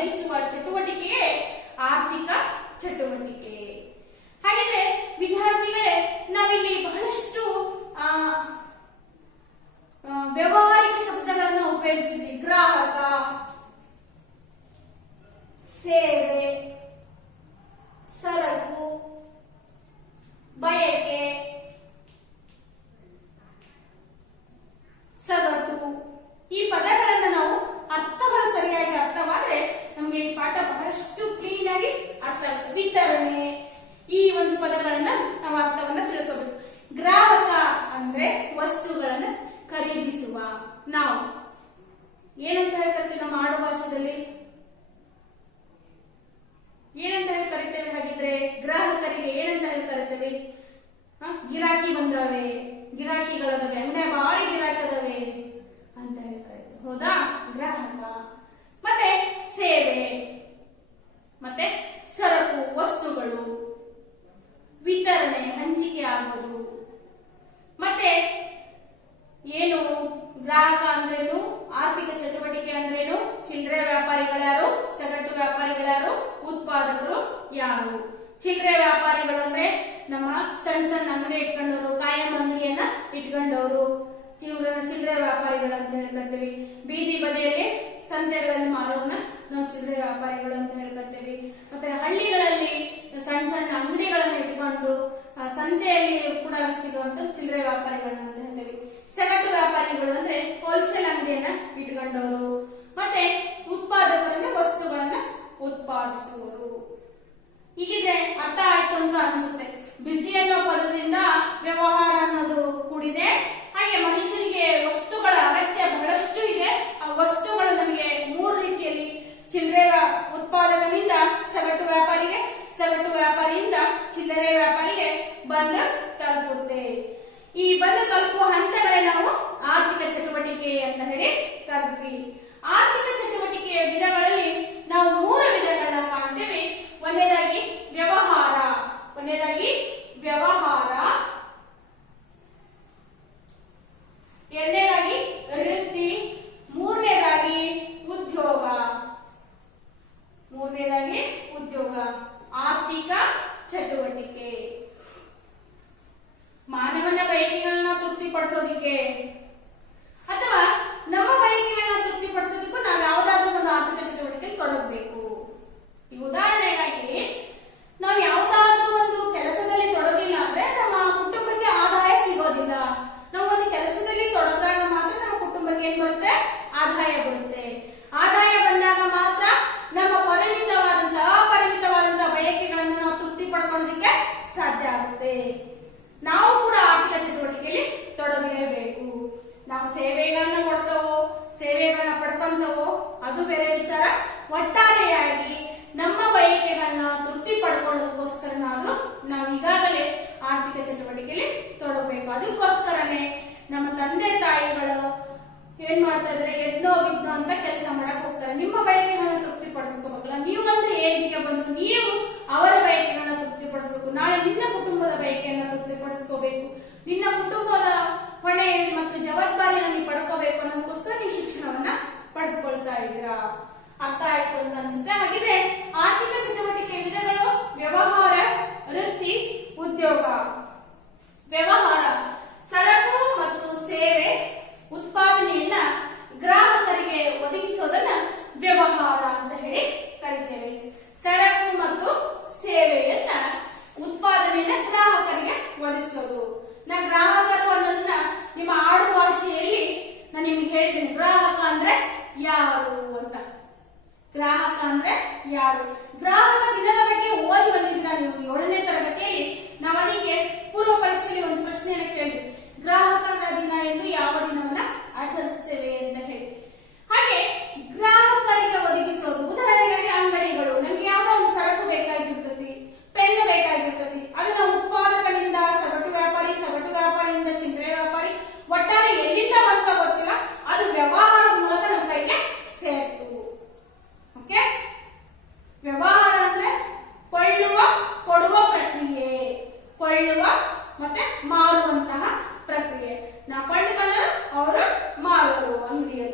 ಒದಗಿಸುವ ಚಟುವಟಿಕೆಯೇ ಆರ್ಥಿಕ ಚಟುವಟಿಕೆ. ಹಾಗಿದ್ರೆ ವಿದ್ಯಾರ್ಥಿಗಳೇ, ನಾವಿಲ್ಲಿ ಬಹಳಷ್ಟು ವ್ಯಾವಹಾರಿಕ ಶಬ್ದಗಳನ್ನು ಉಪಯೋಗಿಸಿದ್ವಿ. ಗ್ರಾಹಕ, ಸೇವೆ, ಸರಕು, ಬಯಕೆ, ಸಗಟು. ಈ ಪದಗಳನ್ನು ನಾವು ಅರ್ಥಗಳು ಸರಿಯಾಗಿ ಅರ್ಥವಾದ್ರೆ ನಮಗೆ ಈ ಪಾಠ ಬಹಳಷ್ಟು ಕ್ಲೀನ್ ಆಗಿ ಅರ್ಥ ಆಗುತ್ತೆ. ವಿತರಣೆ, ಈ ಒಂದು ಪದಗಳನ್ನ ನಾವು ಅರ್ಥವನ್ನ ತಿಳ್ಕೋಬೇಕು. ಗ್ರಾಹಕ ಅಂದ್ರೆ ವಸ್ತುಗಳನ್ನ ಖರೀದಿಸುವ. ನಾವು ಏನಂತ ಹೇಳಿ ಕರಿತೀವಿ ನಮ್ಮ ಆಡು ಭಾಷೆದಲ್ಲಿ? ಏನಂತ ಹೇಳಿ ಕರಿತೇವೆ? ಹಾಗಿದ್ರೆ ಗ್ರಾಹಕರಿಗೆ ಏನಂತ ಹೇಳಿ ಕರಿತೇವೆ? ಗಿರಾಕಿ ಬಂದವೆ, ಗಿರಾಕಿಗಳದವೆ, ಅಂಗಡಿ ಬಾಳಿ ಗಿರಾಕದವೆ ಅಂತ ಹೇಳಿ ಕರಿತೇವೆ. ಹೌದಾ? ಗ್ರಾಹಕ. ಮತ್ತೆ ಸೇವೆ, ಮತ್ತೆ ಸರಕು, ವಸ್ತುಗಳು, ವಿತರಣೆ, ಹಂಚಿಕೆ ಆಗೋದು. ಮತ್ತೆ ಏನು ಗ್ರಾಹಕ ಅಂದ್ರೇನು, ಆರ್ಥಿಕ ಚಟುವಟಿಕೆ ಅಂದ್ರೇನು, ಚಿಲ್ಲರೆ ವ್ಯಾಪಾರಿಗಳ್ಯಾರು, ಸಗಟು ವ್ಯಾಪಾರಿಗಳ್ಯಾರು, ಉತ್ಪಾದಕರು ಯಾರು? ಚಿಲ್ಲರೆ ವ್ಯಾಪಾರಿಗಳು ಅಂದ್ರೆ ನಮ್ಮ ಸಣ್ಣ ಸಣ್ಣ ಅಂಗಡಿ ಇಟ್ಕೊಂಡವರು, ಕಾಯಂ ಅಂಗಡಿಯನ್ನ ಇಟ್ಕೊಂಡವರು, ಇವ್ರನ್ನ ಚಿಲ್ಲರೆ ವ್ಯಾಪಾರಿಗಳು ಅಂತ ಹೇಳ್ಕೊತೀವಿ. ಬೀದಿ ಬದಿಯಲ್ಲಿ ಸಂತೆಗಳಲ್ಲಿ ಮಾರೋನ್ನ ನಾವು ಚಿಲ್ಲರೆ ವ್ಯಾಪಾರಿಗಳು ಅಂತ ಹೇಳ್ಕೊತೀವಿ. ಮತ್ತೆ ಹಳ್ಳಿಗಳಲ್ಲಿ ಸಣ್ಣ ಸಣ್ಣ ಅಂಗಡಿಗಳನ್ನ ಇಟ್ಕೊಂಡು ಸಂತೆಯಲ್ಲಿ ಕೂಡ ಸಿಗುವಂತ ಚಿಲ್ಲರೆ ವ್ಯಾಪಾರಿಗಳನ್ನ ಅಂತ ಹೇಳ್ತೀವಿ. ಸಗಟು ವ್ಯಾಪಾರಿಗಳು ಅಂದ್ರೆ ಹೋಲ್ಸೇಲ್ ಅಂಗಡಿಯನ್ನ ಇಟ್ಕೊಂಡವರು. ಮತ್ತೆ ಉತ್ಪಾದಕರಿಂದ ವಸ್ತುಗಳನ್ನ ಉತ್ಪಾದಿಸುವರು. ಹೀಗಿದ್ರೆ ಅರ್ಥ ಆಯ್ತು ಅಂತ ಅನಿಸುತ್ತೆ. ಬಿಸಿ ಅನ್ನೋ ಪದದಿಂದ ವ್ಯವಹಾರ ಅನ್ನೋದು ಕೂಡಿದೆ. ಹಾಗೆ ಮನುಷ್ಯನಿಗೆ ವಸ್ತುಗಳ ಅಗತ್ಯ ಬಹಳಷ್ಟು ಇದೆ. ಆ ವಸ್ತುಗಳು ನಮಗೆ ಮೂರು ರೀತಿಯಲ್ಲಿ, ಚಿಲ್ಲರೆ ಉತ್ಪಾದಕನಿಂದ ಸಗಟು ವ್ಯಾಪಾರಿಗೆ, ಸಗಟು ವ್ಯಾಪಾರಿಯಿಂದ ಚಿಲ್ಲರೆ ವ್ಯಾಪಾರಿಗೆ ಬಂದು ತಲುಪುತ್ತೆ. ಈ ಬಂದು ತಲುಪುವ ಹಂತಗಳೇ ನಾವು ಆರ್ಥಿಕ ಚಟುವಟಿಕೆ ಅಂತ ಹೇಳಿ ಕರೆದ್ವಿ. ಆರ್ಥಿಕ ಚಟುವಟಿಕೆಯ ವಿಧಗಳಲ್ಲಿ ನಾವು 3 ವಿಧಗಳನ್ನ ಕಾಣ್ತೇವೆ. ಒಂದನೇದಾಗಿ ವ್ಯವಹಾರ, ಎರಡನೇದಾಗಿ ವೃತ್ತಿ, ಮೂರನೇದಾಗಿ ಉದ್ಯೋಗ. ಆರ್ಥಿಕ ಚಟುವಟಿಕೆ ಮಾನವನ ಬಯಕೆಗಳನ್ನ ತೃಪ್ತಿಪಡಿಸೋದಿಕ್ಕೆ ಅಥವಾ ನಮ್ಮ ಬಯಕೆಗಳನ್ನ ತೃಪ್ತಿಪಡಿಸೋದಕ್ಕೂ ನಾವು ಯಾವುದಾದ್ರೂ ಒಂದು ಆರ್ಥಿಕ ಚಟುವಟಿಕೆ ತೊಡಗಬೇಕು. ಈ ಉದಾಹರಣೆಗಾಗಿ ನಾವು ಯಾವುದಾದ್ರೂ ಒಂದು ಕೆಲಸದಲ್ಲಿ ತೊಡಗಿಲ್ಲ ಅಂದ್ರೆ ನಮ್ಮ ಕುಟುಂಬಕ್ಕೆ ಆದಾಯ ಸಿಗೋದಿಲ್ಲ. ನಾವು ಒಂದು ಕೆಲಸದಲ್ಲಿ ತೊಡಗಿದಾಗ ಮಾತ್ರ ನಮ್ಮ ಕುಟುಂಬಕ್ಕೆ ಏನ್ ಬರುತ್ತೆ? ಆದಾಯ ಬರುತ್ತೆ. ಆದಾಯ ಬಂದಾಗ ಮಾತ್ರ ನಮ್ಮ ಅಪರಿಮಿತವಾದಂತಹ ಬಯಕೆಗಳನ್ನು ನಾವು ತೃಪ್ತಿ ಪಡ್ಕೊಳ್ಳೋದಕ್ಕೆ ಸಾಧ್ಯ ಆಗುತ್ತೆ. ನಾವು ಕೂಡ ಆರ್ಥಿಕ ಚಟುವಟಿಕೆಯಲ್ಲಿ ತೊಡಗಲೇಬೇಕು. ನಾವು ಸೇವೆಗಳನ್ನ ಕೊಡ್ತವೋ, ಸೇವೆಗಳನ್ನ ಪಡ್ಕೊಂತವೋ ಅದು ಬೇರೆ ವಿಚಾರ. ಒಟ್ಟಾರೆಯಾಗಿ ನಮ್ಮ ಬಯಕೆಗಳನ್ನ ತೃಪ್ತಿ ಪಡ್ಕೊಳ್ಳೋದಕ್ಕೋಸ್ಕರನಾದ್ರೂ ನಾವು ಈಗಾಗಲೇ ಆರ್ಥಿಕ ಚಟುವಟಿಕೆಯಲ್ಲಿ ತೊಡಗಬೇಕು. ಅದಕ್ಕೋಸ್ಕರನೇ ನಮ್ಮ ತಂದೆ ತಾಯಿಗಳು ಏನ್ ಮಾಡ್ತಾ ಇದಾರೆ? ಎದ್ನೋ ಬಿದ್ನೋ ಅಂತ ಕೆಲಸ ಮಾಡಕ್ ಹೋಗ್ತಾರೆ. ನಿಮ್ಮ ಬಯಕೆಗಳನ್ನ ತೃಪ್ತಿ ಪಡಿಸ್ಕೋಬೇಕಲ್ಲ. ನೀವೊಂದು ಏಜಿಗೆ ಬಂದು ನೀವು ಅವರ ಬಯಕೆಗಳನ್ನ ತೃಪ್ತಿ ಪಡಿಸ್ಬೇಕು. ನಾಳೆ ನಿನ್ನ ಕುಟುಂಬದ ಬಯಕೆಯನ್ನ ತೃಪ್ತಿ ಪಡಿಸ್ಕೋಬೇಕು. ನಿನ್ನ ಕುಟುಂಬದ ಹೊಣೆ ಮತ್ತು ಜವಾಬ್ದಾರಿಯನ್ನು ನೀವು ಪಡ್ಕೋಬೇಕು ಅನ್ನೋದಕ್ಕೋಸ್ಕರ ನೀವು ಶಿಕ್ಷಣವನ್ನ ಪಡೆದುಕೊಳ್ತಾ ಇದ್ದೀರಾ. ಅರ್ಥ ಆಯ್ತು ಅಂತ ಅನ್ಸುತ್ತೆ. ಹಾಗಿದ್ರೆ ಆರ್ಥಿಕ ಚಟುವಟಿಕೆ ವಿಧಗಳು ವ್ಯವಹಾರ, ವೃತ್ತಿ, ಉದ್ಯೋಗ. ವ್ಯವಹಾರ ಸರಕು ಮತ್ತು ಸೇವೆ ಉತ್ಪಾದನೆಯನ್ನ ಗ್ರಾಹಕರಿಗೆ ಒದಗಿಸೋದನ್ನ ವ್ಯವಹಾರ ಅಂತ ಹೇಳಿ ಕರಿತೇವೆ. ಸರಕು ಮತ್ತು ಸೇವೆಯನ್ನ ಉತ್ಪಾದನೆಯನ್ನ ಗ್ರಾಹಕರಿಗೆ ಒದಗಿಸೋದು. ಗ್ರಾಹಕರು ಅನ್ನೋದನ್ನ ನಿಮ್ಮ ಆಡು ಭಾಷೆಯಲ್ಲಿ ನಾನು ನಿಮಗೆ ಹೇಳಿದ್ದೇನೆ. ಗ್ರಾಹಕ ಅಂದ್ರೆ ಯಾರು ಅಂತ. ಗ್ರಾಹಕ ಅಂದ್ರೆ ಯಾರು? ಗ್ರಾಹಕ ದಿನದ ಬಗ್ಗೆ ಓದಿ ಬಂದಿದ್ದೀರಾ ನೀವು 7ನೇ ತರಗತಿಯಲ್ಲಿ. ನಾವು ಅದಕ್ಕೆ ಪೂರ್ವ ಪರೀಕ್ಷೆಯಲ್ಲಿ ಒಂದು ಪ್ರಶ್ನೆಯನ್ನು ಕೇಳಿದ್ವಿ. ಗ್ರಾಹಕರ ದಿನ ಎಂದು ಯಾವ ದಿನವನ್ನ ಆಚರಿಸುತ್ತೇವೆ ಅಂತ ಹೇಳಿ. ಹಾಗೆ ಗ್ರಾಹಕರಿಗೆ ಒದಗಿಸೋದು, ಉದಾಹರಣೆಗಾಗಿ ಅಂಗಡಿಗಳು. ನಮ್ಗೆ ಯಾವ್ದೋ ಒಂದು ಸರಕು ಬೇಕಾಗಿರ್ತತಿ, ಪೆನ್ ಬೇಕಾಗಿರ್ತತಿ. ಅದನ್ನ ಉತ್ಪಾದಕನಿಂದ ಸಗಟು ವ್ಯಾಪಾರಿ, ಸಗಟು ವ್ಯಾಪಾರಿಯಿಂದ ಚಿಲ್ಲರೆ ವ್ಯಾಪಾರಿ, ಒಟ್ಟಾರೆ ಎಲ್ಲಿಂದ ಬಂತ ಗೊತ್ತಿಲ್ಲ, ಅದು ವ್ಯವಹಾರದ ಮೂಲಕ ನಮ್ಮ ಕೈಗೆ ಸೇರ್ತು. ಓಕೆ, ವ್ಯವಹಾರ ಅಂದ್ರೆ ಕೊಳ್ಳುವ ಕೊಡುವ ಪ್ರಕ್ರಿಯೆ, ಕೊಳ್ಳುವ ಮತ್ತೆ ಮಾರುವಂತಹ ಪ್ರಕ್ರಿಯೆ. ನಾವು ಕೊಂಡುಕೊಳ್ಳಲು ಅವರು ಮಾರುವರು ಅಂಗಡಿಯಲ್ಲಿ.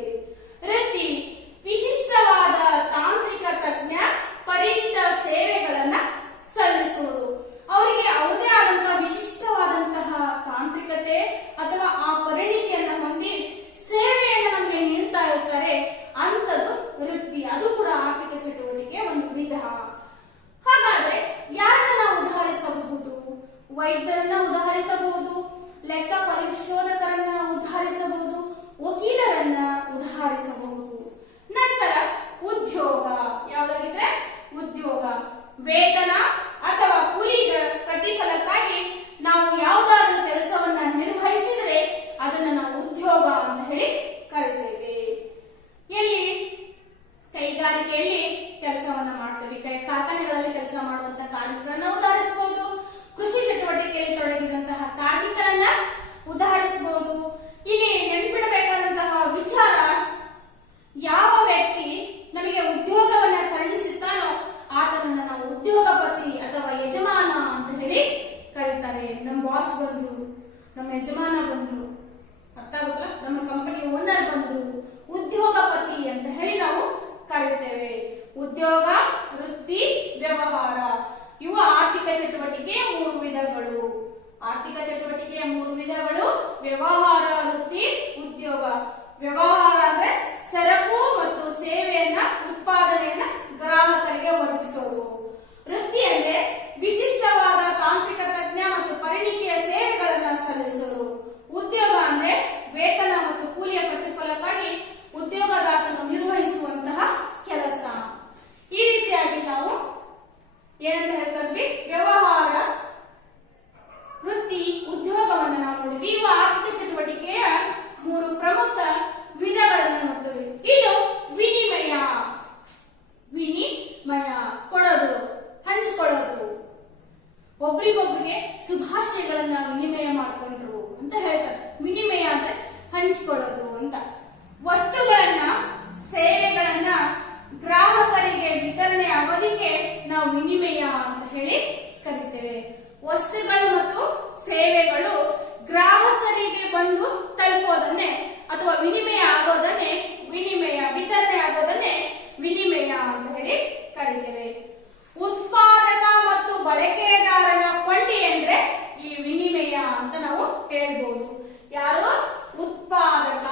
ವೈದ್ಯರನ್ನ ಉದಾಹರಿಸಬಹುದು, ಲೆಕ್ಕ ಪರಿಶೋಧಕರನ್ನ ಉದಾಹರಿಸಬಹುದು, ವಕೀಲರನ್ನ ಉದಾಹರಿಸಬಹುದು. ನಂತರ ಉದ್ಯೋಗ ಯಾವುದಾಗಿದೆ? ಉದ್ಯೋಗ ವೇತನ ಅಥವಾ ಕೂಲಿಗಳ ಪ್ರತಿಫಲಕ್ಕಾಗಿ ನಾವು ಯಾವುದಾದ್ರೂ ಕೆಲಸವನ್ನ ನಿರ್ವಹಿಸಿದರೆ ಅದನ್ನ ನಾವು ಉದ್ಯೋಗ ಅಂತ ಹೇಳಿ ಕರಿತೇವೆ. ಎಲ್ಲಿ? ಕೈಗಾರಿಕೆಯಲ್ಲಿ ಕೆಲಸವನ್ನ ಮಾಡ್ತೇವೆ, ಕಾರ್ಖಾನೆಗಳಲ್ಲಿ ಕೆಲಸ ಮಾಡುವಂತಹ ಕಾರ್ಮಿಕರನ್ನ ಉದಾಹರಿಸಬಹುದು, ಕೃಷಿ ಚಟುವಟಿಕೆಯಲ್ಲಿ ತೊಡಗಿದಂತಹ ಕಾರ್ಮಿಕರನ್ನ ಉದಾಹರಿಸಬಹುದು. ಇಲ್ಲಿ ನೆನಪಿಡಬೇಕಾದಂತಹ ವಿಚಾರ, ಯಾವ ವ್ಯಕ್ತಿ ನಮಗೆ ಉದ್ಯೋಗವನ್ನ ಕರುಣಿಸುತ್ತಾನೋ ಆತನನ್ನ ನಾವು ಉದ್ಯೋಗಪತಿ ಅಥವಾ ಯಜಮಾನ ಅಂತ ಹೇಳಿ ಕರೀತಾರೆ. ನಮ್ಮ ಬಾಸ್ ಬಂದ್ರು, ನಮ್ಮ ಯಜಮಾನ ಬಂದ್ರು, ಅರ್ಥ ಆಗುತ್ತಲ್ಲ, ನಮ್ಮ ಕಂಪನಿ ಓನರ್ ಬಂದ್ರು, ಉದ್ಯೋಗಪತಿ ಅಂತ ಹೇಳಿ ನಾವು ಕರೀತೇವೆ. ಉದ್ಯೋಗ, ವೃತ್ತಿ, ವ್ಯವಹಾರ ಇವು ಆರ್ಥಿಕ ಚಟುವಟಿಕೆಯ 3 ವಿಧಗಳು. ಆರ್ಥಿಕ ಚಟುವಟಿಕೆಯ 3 ವಿಧಗಳು: ವ್ಯವಹಾರ, ವೃತ್ತಿ, ಉದ್ಯೋಗ. ವ್ಯವಹಾರ ಅಂದ್ರೆ ಸರಕು ಮತ್ತು ಸೇವೆಯನ್ನ, ಉತ್ಪಾದನೆಯನ್ನ ಗ್ರಾಹಕರಿಗೆ ಒದಗಿಸೋದು. ವೃತ್ತಿ ಅಂದ್ರೆ ವಿಶಿಷ್ಟವಾದ ತಾಂತ್ರಿಕ ತಜ್ಞ ಮತ್ತು ಪರಿಣಿತಿಯ ಸೇವೆಗಳನ್ನ ಸಲ್ಲಿಸೋದು. ಉದ್ಯೋಗ ಅಂದ್ರೆ ವೇತನ ಮತ್ತು ಕೂಲಿಯ ಪ್ರತಿಫಲಕ್ಕಾಗಿ ಉದ್ಯೋಗದಾತನು ನಿರ್ವಹಿಸುವಂತಹ ಕೆಲಸ. ಈ ರೀತಿಯಾಗಿ ನಾವು ಏನಂತ ಹೇಳ್ತೀವಿ? ವ್ಯವಹಾರ, ವೃತ್ತಿ, ಉದ್ಯೋಗವನ್ನು ನಾವು ನೋಡಿದ್ವಿ. ಇವು ಆರ್ಥಿಕ ಚಟುವಟಿಕೆಯ 3 ಪ್ರಮುಖ ವಿಧಗಳನ್ನು ನೋಡ್ತೀವಿ. ಇನ್ನು ವಿನಿಮಯ. ವಿನಿಮಯ ಕೊಡೋದು, ಹಂಚಿಕೊಳ್ಳೋದು. ಒಬ್ರಿಗೊಬ್ರಿಗೆ ಶುಭಾಶಯಗಳನ್ನ ವಿನಿಮಯ ಮಾಡಿಕೊಂಡ್ರು ಅಂತ ಹೇಳ್ತಾರೆ. ವಿನಿಮಯ ಅಂದ್ರೆ ಹಂಚಿಕೊಳ್ಳೋದು ಅಂತ. ವಸ್ತುಗಳನ್ನ, ಸೇವೆಗಳನ್ನ ಗ್ರಾಹಕರಿಗೆ ವಿತರಣೆ ಆಗೋದಿಕ್ಕೆ ನಾವು ವಿನಿಮಯ ಅಂತ ಹೇಳಿ ಕರಿತೇವೆ. ವಸ್ತುಗಳು ಮತ್ತು ಸೇವೆಗಳು ಗ್ರಾಹಕರಿಗೆ ಬಂದು ತಲುಪೋದನ್ನೇ ಅಥವಾ ವಿನಿಮಯ ಆಗೋದನ್ನೇ ವಿತರಣೆ ಆಗೋದನ್ನೇ ವಿನಿಮಯ ಅಂತ ಹೇಳಿ ಕರಿತೇವೆ. ಉತ್ಪಾದಕ ಮತ್ತು ಬಳಕೆದಾರನ ಕೊಂಡಿ ಅಂದ್ರೆ ಈ ವಿನಿಮಯ ಅಂತ ನಾವು ಹೇಳ್ಬೋದು. ಯಾರು? ಉತ್ಪಾದಕ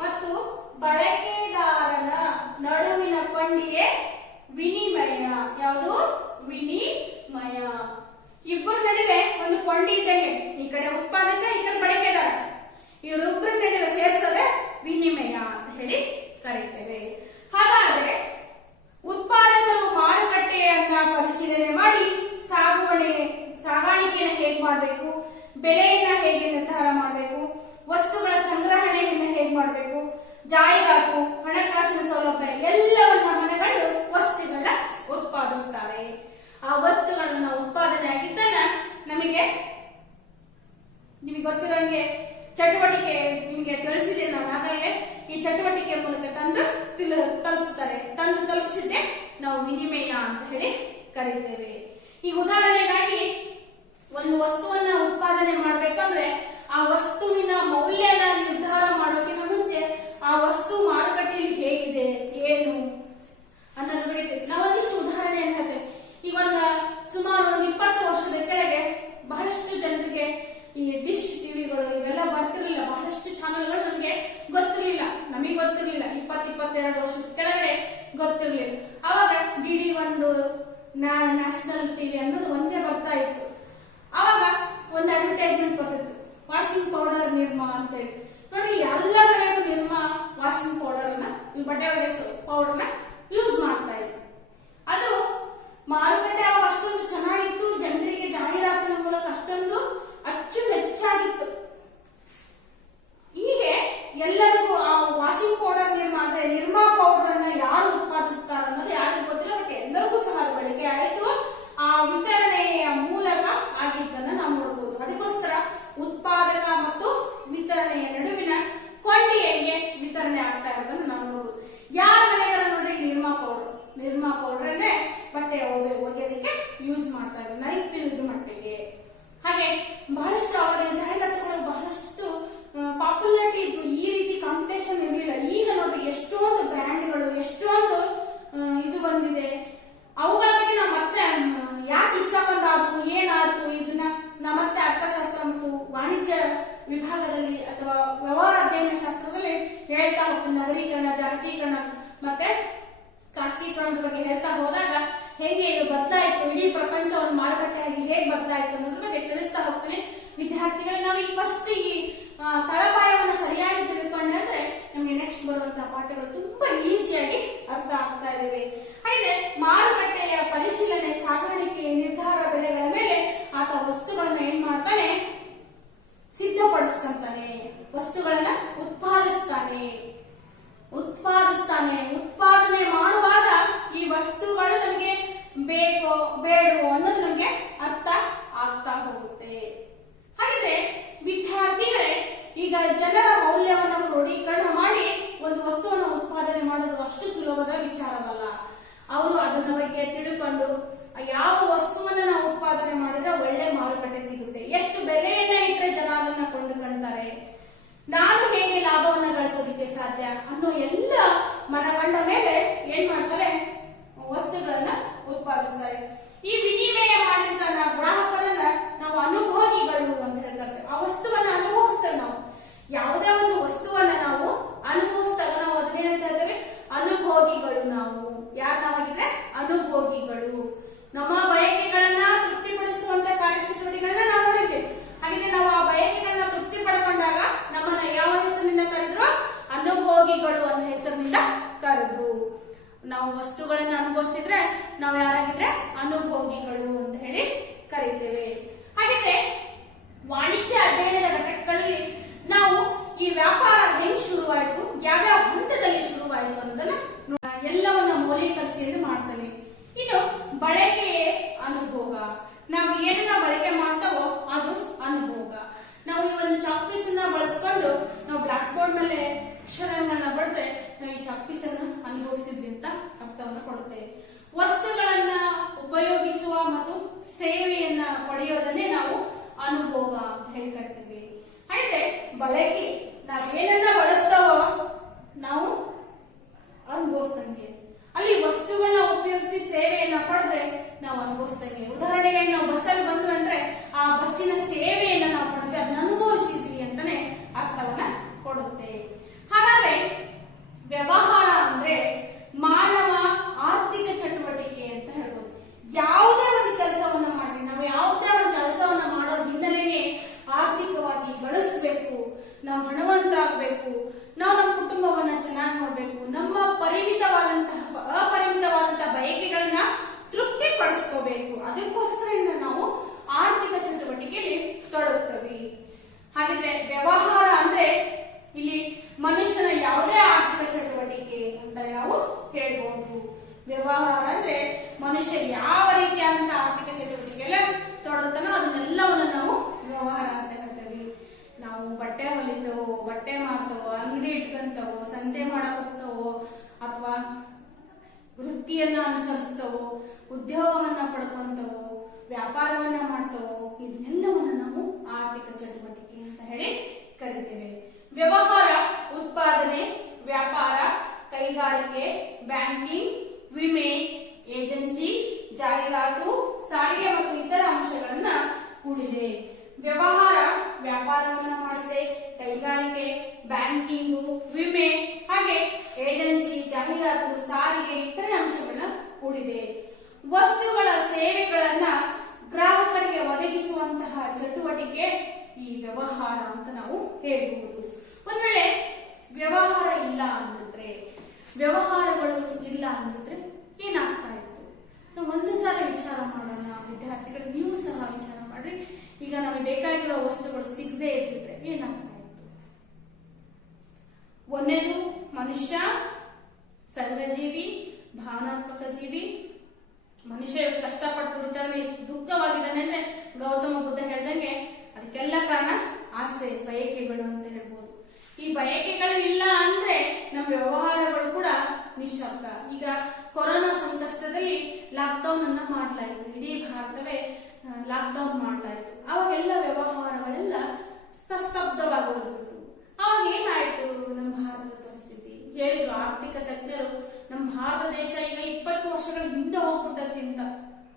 ಮತ್ತು ಬಳಕೆದಾರನ ನಡುವಿನ ಕೊಂಡಿಗೆ ವಿನಿಮಯ. ಯಾವುದು? ವಿನಿಮಯ. ಇಬ್ಬರ ನಡುವೆ ಒಂದು ಕೊಂಡಿ ಇದ್ದಂಗೆ, ಈ ಕಡೆ ಉತ್ಪಾದಕ, ಈ ಕಡೆ ಬಳಕೆದಾರ, ಇವರಿಬ್ಬರ ನಡುವೆ ಸೇರಿಸೋದೇ ವಿನಿಮಯ ಅಂತ ಹೇಳಿ ಕರೀತೇವೆ. ಹಾಗಾದ್ರೆ ಉತ್ಪಾದಕರು ಮಾರುಕಟ್ಟೆಯನ್ನ ಪರಿಶೀಲನೆ ಮಾಡಿ ಸಾಗಾಣಿಕೆಯನ್ನು ಹೇಗೆ ಮಾಡಬೇಕು, ಬೆಲೆಯನ್ನ ಹೇಗೆ ನಿರ್ಧಾರ ಮಾಡಬೇಕು, ವಸ್ತುಗಳ ಸಂಗ್ರಹಣೆಯನ್ನ ಹೇಗೆ ಮಾಡಬೇಕು, ಜಾಹೀರಾತು, ಹಣಕಾಸಿನ ಸೌಲಭ್ಯ ಎಲ್ಲವನ್ನ ಮನೆಗಳು ವಸ್ತುಗಳನ್ನ ಉತ್ಪಾದಿಸ್ತಾರೆ. ಆ ವಸ್ತುಗಳನ್ನ ಉತ್ಪಾದನೆ ಆಗಿದ್ದಾನ ನಿಮಗೆ ಗೊತ್ತಿರೋಂಗೆ ಚಟುವಟಿಕೆ ನಿಮಗೆ ತಿಳಿಸಿದೆ. ನಾವು ಹಾಗಾಗಿ ಈ ಚಟುವಟಿಕೆ ಮೂಲಕ ತಂದು ತಲುಪಿಸಿದ್ದೆ ನಾವು ವಿನಿಮಯ ಅಂತ ಹೇಳಿ ಕರೀತೇವೆ. ಈ ಉದಾಹರಣೆಗಾಗಿ ಒಂದು ವಸ್ತುವನ್ನ ಉತ್ಪಾದನೆ ಮಾಡ್ಬೇಕಂದ್ರೆ ಆ ವಸ್ತುವಿನ ಮೌಲ್ಯನ ನಿರ್ಧಾರ ಮಾಡೋಕ್ಕಿಂತ ಮುಂಚೆ ಆ ವಸ್ತು ಮಾರುಕಟ್ಟೆಯಲ್ಲಿ ಹೇಗಿದೆ, ಏನು ಅನ್ನೋದು ಬರೀತೇವೆ. ನಾವೊಂದಿಷ್ಟು ಉದಾಹರಣೆಯನ್ನು ಹೇಳ್ತೇವೆ. ಈಗ ಸುಮಾರು 20 ವರ್ಷದ ಕೆಳಗೆ ಬಹಳಷ್ಟು ಜನರಿಗೆ ಈ ಡಿಶ್ ಟಿವಿಗಳು ಇವೆಲ್ಲ ಬರ್ತಿರ್ಲಿಲ್ಲ. ಬಹಳಷ್ಟು ಚಾನೆಲ್ಗಳು ನಮಗೆ ಗೊತ್ತಿರಲಿಲ್ಲ, ನಮಗೆ ಗೊತ್ತಿರಲಿಲ್ಲ. 20-22 ವರ್ಷದ ಕೆಳಗಡೆ ಗೊತ್ತಿರಲಿಲ್ಲ. ಅವಾಗ DD1 ನ್ಯಾಷನಲ್ ಟಿವಿ ಅನ್ನೋದು ಒಂದೇ ಬರ್ತಾ ಇತ್ತು. ಅವಾಗ ಒಂದು ಅಡ್ವರ್ಟೈಸ್ಮೆಂಟ್ ಬರ್ತಿತ್ತು, ವಾಷಿಂಗ್ ಪೌಡರ್ ನಿರ್ಮಾ ಅಂತೇಳಿ. ನೋಡಿ, ಎಲ್ಲ ಕಡೆಗೂ ನಿರ್ಮಾ ವಾಷಿಂಗ್ ಪೌಡರ್ ಅನ್ನ, ಈ ಬಟ್ಟೆ ಒಗೆಸೋ ಪೌಡರ್ನ ಯೂಸ್ ಮಾಡ್ತಾ ಇತ್ತು. ಅದು ಮಾರುಕಟ್ಟೆ ಅವಾಗ ಅಷ್ಟೊಂದು ಚೆನ್ನಾಗಿತ್ತು, ಜನರಿಗೆ ಜಾಹೀರಾತಿನ ಮೂಲಕ ಅಷ್ಟೊಂದು ಅಚ್ಚುಮೆಚ್ಚಾಗಿತ್ತು. ಹೀಗೆ ಎಲ್ಲರಿಗೂ ಆ ವಾಷಿಂಗ್ ಪೌಡರ್ ನಿರ್ಮಾ ಪೌಡರ್ ಅನ್ನ ಯಾರು ಉತ್ಪಾದಿಸ್ತಾರ ಅನ್ನೋದು ಯಾರಿಗೂ ಗೊತ್ತಿಲ್ಲ. ಬಟ್ ಎಲ್ಲರಿಗೂ ಸಹ ಬಳಕೆ ಆಯಿತು. ಆ ವಿತರಣೆಯ ಮೂಲಕ ಆಗಿದ್ದನ್ನ ನಾವು ನೋಡಬಹುದು. ಅದಕ್ಕೋಸ್ಕರ ಉತ್ಪಾದಕ ಮತ್ತು ವಿತರಣೆಯ ನಡುವಿನ ಕೊಂಡಿ ಹೇಗೆ ವಿತರಣೆ ಆಗ್ತಾ ಇರೋದನ್ನ ನಾವು ನೋಡಬಹುದು. ಯಾರ ಮನೆಗಳ ನೋಡ್ರಿ ನಿರ್ಮಾ ಪೌಡರ್ನೇ ಬಟ್ಟೆ ಒಗೆಯೋದಕ್ಕೆ ಯೂಸ್ ಮಾಡ್ತಾ ಇದ್ರು, ನನಗೆ ತಿಳಿದ ಮಟ್ಟಿಗೆ. ಹಾಗೆ ಬಹಳಷ್ಟು ಅವರ ಜಾಹೀರಾತುಗಳು ಬಹಳಷ್ಟು ಪಾಪ್ಯುಲಾರಿಟಿ ಇದ್ವು. ಈ ರೀತಿ ಕಾಂಪಿಟೇಷನ್ ಇರಲಿಲ್ಲ. ಈಗ ನೋಡ್ರಿ ಎಷ್ಟೊಂದು ಬ್ರ್ಯಾಂಡ್ಗಳು, ಎಷ್ಟೊಂದು ಇದು ಬಂದಿದೆ. ಅವುಗಳ ಬಗ್ಗೆ ನಾವು ಮತ್ತೆ ಯಾಕೆ ಇಷ್ಟ ಬಂದಾದ್ರು, ಏನಾದ್ರು, ಇದನ್ನ ನಾ ಮತ್ತೆ ಅರ್ಥಶಾಸ್ತ್ರ ಮತ್ತು ವಾಣಿಜ್ಯ ವಿಭಾಗದಲ್ಲಿ ಅಥವಾ ಮತ್ತೆ ಖಾಸಗೀಕರಣದ ಬಗ್ಗೆ ಹೇಳ್ತಾ ಹೋದಾಗ ಹೇಗೆ ಇದು ಬದಲಾಯಿತು, ಇಡೀ ಪ್ರಪಂಚ ಒಂದು ಮಾರುಕಟ್ಟೆಯಾಗಿ ಹೇಗೆ ಬದಲಾಯಿತು ಅನ್ನೋದ್ರ ಬಗ್ಗೆ ತಿಳಿಸ್ತಾ ಹೋಗ್ತೇನೆ. ವಿದ್ಯಾರ್ಥಿಗಳು ನಾವು ಈ ಫಸ್ಟ್ ಈ ತಳಪಾಯವನ್ನು ಸರಿಯಾಗಿ ತಿಳ್ಕೊಂಡೆ ಅಂದ್ರೆ ನಮಗೆ ನೆಕ್ಸ್ಟ್ ಬರುವಂತಹ ಪಾಠಗಳು ತುಂಬಾ ಈಸಿಯಾಗಿ ಅರ್ಥ ಆಗ್ತಾ ಇದಾವೆ. ಹಾಗೆ ಮಾರುಕಟ್ಟೆಯ ಪರಿಶೀಲನೆ, ಸಾಗಾಣಿಕೆ, ನಿರ್ಧಾರ, ಬೆಲೆಗಳ ಮೇಲೆ ಆತ ವಸ್ತುಗಳನ್ನ ಏನ್ ಮಾಡ್ತಾನೆ, ಸಿದ್ಧಪಡಿಸ್ಕೊಂತಾನೆ, ವಸ್ತುಗಳನ್ನ ಉತ್ಪಾದಿಸ್ತಾನೆ. ಉತ್ಪಾದನೆ ಮಾಡುವಾಗ ಈ ವಸ್ತುಗಳು ನಮಗೆ ಬೇಕೋ ಬೇಡವೋ ಅನ್ನೋದು ನಮಗೆ ಅರ್ಥ ಆಗ್ತಾ ಹೋಗುತ್ತೆ. ಹಾಗಿದ್ರೆ ವಿದ್ಯಾರ್ಥಿಗಳೇ, ಈಗ ಜನರ ಮೌಲ್ಯವನ್ನು ಕ್ರೋಢೀಕರಣ ಮಾಡಿ ಒಂದು ವಸ್ತುವನ್ನು ಉತ್ಪಾದನೆ ಮಾಡೋದು ಅಷ್ಟು ಸುಲಭದ ವಿಚಾರವಲ್ಲ. ಅವರು ಅದನ್ನ ಬಗ್ಗೆ ತಿಳ್ಕೊಂಡು ಯಾವ ವಸ್ತುವನ್ನ ನಾವು ಉತ್ಪಾದನೆ ಮಾಡಿದ್ರೆ ಒಳ್ಳೆ ಮಾರುಕಟ್ಟೆ ಸಿಗುತ್ತೆ, ಎಷ್ಟು ಬೆಲೆಯನ್ನ ಇಟ್ಟರೆ ಜನ ಅದನ್ನ ಕೊಂಡುಕೊಳ್ತಾರೆ, ನಾನು ಹೇಗೆ ಲಾಭವನ್ನ ಗಳಿಸೋದಕ್ಕೆ ಸಾಧ್ಯ ಅನ್ನೋ ಎಲ್ಲ ಮನಗಂಡ ಮೇಲೆ ಏನ್ ಮಾಡ್ತಾರೆ, ವಸ್ತುಗಳನ್ನ ಉತ್ಪಾದಿಸ್ತಾರೆ. ಈ ವಿನಿಮಯ ಮಾಡಿದ ಗ್ರಾಹಕರನ್ನ ನಾವು ಅನುಭೋಗಿಗಳು ಅಂತ ಹೇಳ್ತಾರೆ. ಆ ವಸ್ತುವನ್ನ ಅನುಭವಿಸ್ತೇವೆ ನಾವು. ಯಾವುದೇ ಒಂದು ವಸ್ತುವನ್ನ ನಾವು ಅನುಭವಿಸಿದಾಗ ನಾವು ಅದನ್ನೇನಂತ ಹೇಳ್ತೇವೆ, ಅನುಭೋಗಿಗಳು. ನಾವು ಯಾರು ನಾವಾಗಿದ್ರೆ ಅನುಭೋಗಿಗಳು. ನಮ್ಮ ಬಯಕೆಗಳನ್ನ ತೃಪ್ತಿಪಡಿಸುವಂತ ಕಾರ್ಯಚಟುವಟಿಕೆಗಳನ್ನ ನಾವು ನೋಡಿದ್ದೇವೆ. ಹಾಗೆ ನಾವು ಆ ಬಯಕೆಗಳನ್ನ ತೃಪ್ತಿ ಪಡ್ಕೊಂಡಾಗ ನಮ್ಮನ್ನ ಯಾವ ಹೆಸರಿನಿಂದ ಕರೆದ್ರು, ಅನುಭೋಗಿಗಳು ಅನ್ನೋ ಹೆಸರಿನಿಂದ ಕರೆದ್ರು. ನಾವು ವಸ್ತುಗಳನ್ನ ಅನುಭವಿಸ್ತಿದ್ರೆ ನಾವು ಯಾರಾಗಿದ್ರೆ ಅನುಭೋಗಿಗಳು ಅಂತ ಹೇಳಿ ಕರೀತೇವೆ. ಹಾಗಿದ್ರೆ ವಾಣಿಜ್ಯ ಅಧ್ಯಯನದ ಘಟಕಗಳಲ್ಲಿ ನಾವು ಈ ವ್ಯಾಪಾರ ಹೆಂಗ್ ಶುರುವಾಯಿತು, ಯಾವ್ಯಾವ ಹಂತದಲ್ಲಿ ಶುರುವಾಯಿತು ಅನ್ನೋದನ್ನ ಎಲ್ಲವನ್ನ ಮೌಲ್ಯೀಕರಿಸಿ ಮಾಡ್ತೇವೆ. ಇನ್ನು ಬಳಕೆಯೇ ಅನುಭೋಗ. ನಾವು ಏನನ್ನ ಬಳಕೆ ಮಾಡ್ತಾವೋ ಅದು ಅನುಭೋಗ. ನಾವು ಈ ಒಂದು ಚಾಕ್ ಪೀಸ್ ಅನ್ನ ಬಳಸ್ಕೊಂಡು ನಾವು ಬ್ಲಾಕ್ ಬೋರ್ಡ್ ಮೇಲೆ ಅಕ್ಷರಗಳನ್ನ ಬರೆದ್ರೆ ನಾವು ಈ ಚಾಕ್ ಪೀಸ್ ಅನ್ನು ಅನುಭವಿಸಿದ್ವಿ ಅಂತ ಅರ್ಥವನ್ನು ಕೊಡುತ್ತೇವೆ. ವಸ್ತುಗಳನ್ನ ಉಪಯೋಗಿಸುವ ಮತ್ತು ಸೇವೆಯನ್ನ ಪಡೆಯೋದನ್ನೇ ನಾವು ಅನುಭೋಗ ಅಂತ ಹೇಳಿ ಕರಿತೀವಿ. ಹಾಗೆ ಬಳಕೆ, ನಾವೇನನ್ನ ಬಳಸ್ತಾವೋ ನಾವು ಅನುಭವಿಸ್ದಂಗೆ, ಅಲ್ಲಿ ವಸ್ತುಗಳನ್ನ ಉಪಯೋಗಿಸಿ ಸೇವೆಯನ್ನ ಪಡೆದ್ರೆ ನಾವು ಅನುಭವಿಸ್ದಂಗೆ. ಉದಾಹರಣೆಗೆ ನಾವು ಬಸ್ಸಲ್ಲಿ ಬಂದ್ವಿ ಅಂದ್ರೆ ಆ ಬಸ್ಸಿನ ಸೇವೆಯನ್ನ ನಾವು ಪಡೆದ್ರೆ ಅದನ್ನ ಅನುಭವಿಸಿದ್ವಿ ಅಂತಾನೆ ಅರ್ಥವನ್ನ ಕೊಡುತ್ತೆ. ಹಾಗಾದ್ರೆ ವ್ಯವಹಾರ ಅಂದ್ರೆ ಮಾನವ ಆರ್ಥಿಕ ಚಟುವಟಿಕೆ ಅಂತ ಹೇಳ್ಬೋದು. ಯಾವುದೇ ಒಂದು ಕೆಲಸವನ್ನ ಮಾಡಿ, ನಾವು ಯಾವುದೇ ಒಂದು ಕೆಲಸವನ್ನ ಮಾಡೋದ್ರ ಹಿನ್ನೆಲೆಗೆ ಆರ್ಥಿಕವಾಗಿ ಗಳಿಸಬೇಕು, ನಾವು ಹಣವಂತರಾಗಬೇಕು, ನಾವು ನಮ್ಮ ಕುಟುಂಬವನ್ನ ಚೆನ್ನಾಗಿ ನೋಡ್ಬೇಕು, ನಮ್ಮ ಅಪರಿಮಿತವಾದಂತಹ ಬಯಕೆಗಳನ್ನ ತೃಪ್ತಿ ಪಡಿಸ್ಕೋಬೇಕು. ಅದಕ್ಕೋಸ್ಕರ ನಾವು ಆರ್ಥಿಕ ಚಟುವಟಿಕೆಯಲ್ಲಿ ತೊಡಗುತ್ತೇವೆ. ಹಾಗಿದ್ರೆ ವ್ಯವಹಾರ ಅಂದ್ರೆ ಇಲ್ಲಿ ಮನುಷ್ಯನ ಯಾವುದೇ ಆರ್ಥಿಕ ಚಟುವಟಿಕೆ ಅಂತ ನಾವು ಹೇಳ್ಬಹುದು. ವ್ಯವಹಾರ ಅಂದ್ರೆ ಮನುಷ್ಯ ಯಾವ ರೀತಿಯಾದಂತಹ ಆರ್ಥಿಕ ಚಟುವಟಿಕೆಲ್ಲ ತೊಡಗುತ್ತಾನೋ ಅದನ್ನೆಲ್ಲವನ್ನು ನಾವು ವ್ಯವಹಾರ ಅಂತ ಹೇಳ್ತೇವೆ. ನಾವು ಬಟ್ಟೆ ಹೊಲಿತವೋ, ಬಟ್ಟೆ ಮಾರ್ತವೋ, ಅಂಗಡಿ ಇಟ್ಕೊಂತವೋ, ಸಂತೆ ಮಾಡಕ್ ಹೋಗ್ತವೋ, ಅಥವಾ ವೃತ್ತಿಯನ್ನ ಅನುಸರಿಸ್ತವೋ, ಉದ್ಯೋಗವನ್ನ ಪಡ್ಕೊಂತವೋ, ವ್ಯಾಪಾರವನ್ನ ಮಾಡ್ತವೋ, ಇದನ್ನೆಲ್ಲವನ್ನ ನಾವು ಆರ್ಥಿಕ ಚಟುವಟಿಕೆ ಅಂತ ಹೇಳಿ ಕರಿತೇವೆ. ವ್ಯವಹಾರ ಉತ್ಪಾದನೆ, ವ್ಯಾಪಾರ, ಕೈಗಾರಿಕೆ, ಬ್ಯಾಂಕಿಂಗ್, ವಿಮೆ, ಏಜೆನ್ಸಿ, ಜಾಹೀರಾತು, ಸಾರಿಗೆ ಮತ್ತು ಇತರ ಅಂಶಗಳನ್ನ ಕೂಡಿದೆ. ವ್ಯವಹಾರ ವ್ಯಾಪಾರವನ್ನ ಮಾಡುತ್ತೆ, ಕೈಗಾರಿಕೆ, ಬ್ಯಾಂಕಿಂಗು, ವಿಮೆ, ಹಾಗೆ ಏಜೆನ್ಸಿ, ಜಾಹೀರಾತು, ಸಾರಿಗೆ, ಇತರೆ ಅಂಶಗಳನ್ನ ಕೂಡಿದೆ. ವಸ್ತುಗಳ ಸೇವೆಗಳನ್ನ ಗ್ರಾಹಕರಿಗೆ ಒದಗಿಸುವಂತಹ ಚಟುವಟಿಕೆ ಈ ವ್ಯವಹಾರ ಅಂತ ನಾವು ಹೇಳ್ಬಹುದು. ಒಂದ್ ವೇಳೆ ವ್ಯವಹಾರ ಇಲ್ಲ ಅಂದಿದ್ರೆ, ವ್ಯವಹಾರಗಳು ಇಲ್ಲ ಅಂದಿದ್ರೆ ಏನಾಗ್ತಾ ಇತ್ತು? ನಾವು ಒಂದು ಸಲ ವಿಚಾರ ಮಾಡೋಣ ವಿದ್ಯಾರ್ಥಿಗಳು, ನೀವು ಸಹ ವಿಚಾರ ಮಾಡ್ರಿ. ಈಗ ನಮಗೆ ಬೇಕಾಗಿರೋ ವಸ್ತುಗಳು ಸಿಗದೆ ಇದ್ದಿದ್ರೆ ಏನಾಗ್ತಾ ಇತ್ತು? ಒಂದೇದು ಮನುಷ್ಯ ಸಂಘಜೀವಿ, ಭಾವನಾತ್ಮಕ ಜೀವಿ. ಮನುಷ್ಯ ಕಷ್ಟಪಟ್ಟು ದುಡಿತಾನೆ, ಎಷ್ಟು ದುಃಖವಾಗಿದ್ದಾನೆ ಅಂದ್ರೆ ಗೌತಮ ಬುದ್ಧ ಹೇಳ್ದಂಗೆ ಅದಕ್ಕೆಲ್ಲ ಕಾರಣ ಆಸೆ, ಬಯಕೆಗಳು ಅಂತ ಹೇಳ್ಬೋದು. ಈ ಬಯಕೆಗಳು ಇಲ್ಲ ಅಂದ್ರೆ ನಮ್ಮ ವ್ಯವಹಾರಗಳು ಕೂಡ ನಿಶ್ಶಬ್ದ. ಈಗ ಕೊರೋನಾ ಸಂಕಷ್ಟದಲ್ಲಿ ಲಾಕ್ಡೌನ್ ಅನ್ನ ಮಾಡಲಾಯಿತು, ಇಡೀ ಭಾರತವೇ ಲಾಕ್ಡೌನ್ ಮಾಡಲಾಯಿತು. ಅವಾಗೆಲ್ಲ ವ್ಯವಹಾರಗಳೆಲ್ಲ ಸ್ತಬ್ಧವಾಗುವುದು. ಅವಾಗ ಏನಾಯ್ತು ನಮ್ಮ ಭಾರತದ ಪರಿಸ್ಥಿತಿ? ಹೇಳಿದ್ರು ಆರ್ಥಿಕ ತಜ್ಞರು, ನಮ್ಮ ಭಾರತ ದೇಶ ಈಗ 20 ವರ್ಷಗಳ ಹಿಂದೆ ಹೋಗ್ಬಿಟ್ಟತಿ ಅಂತ.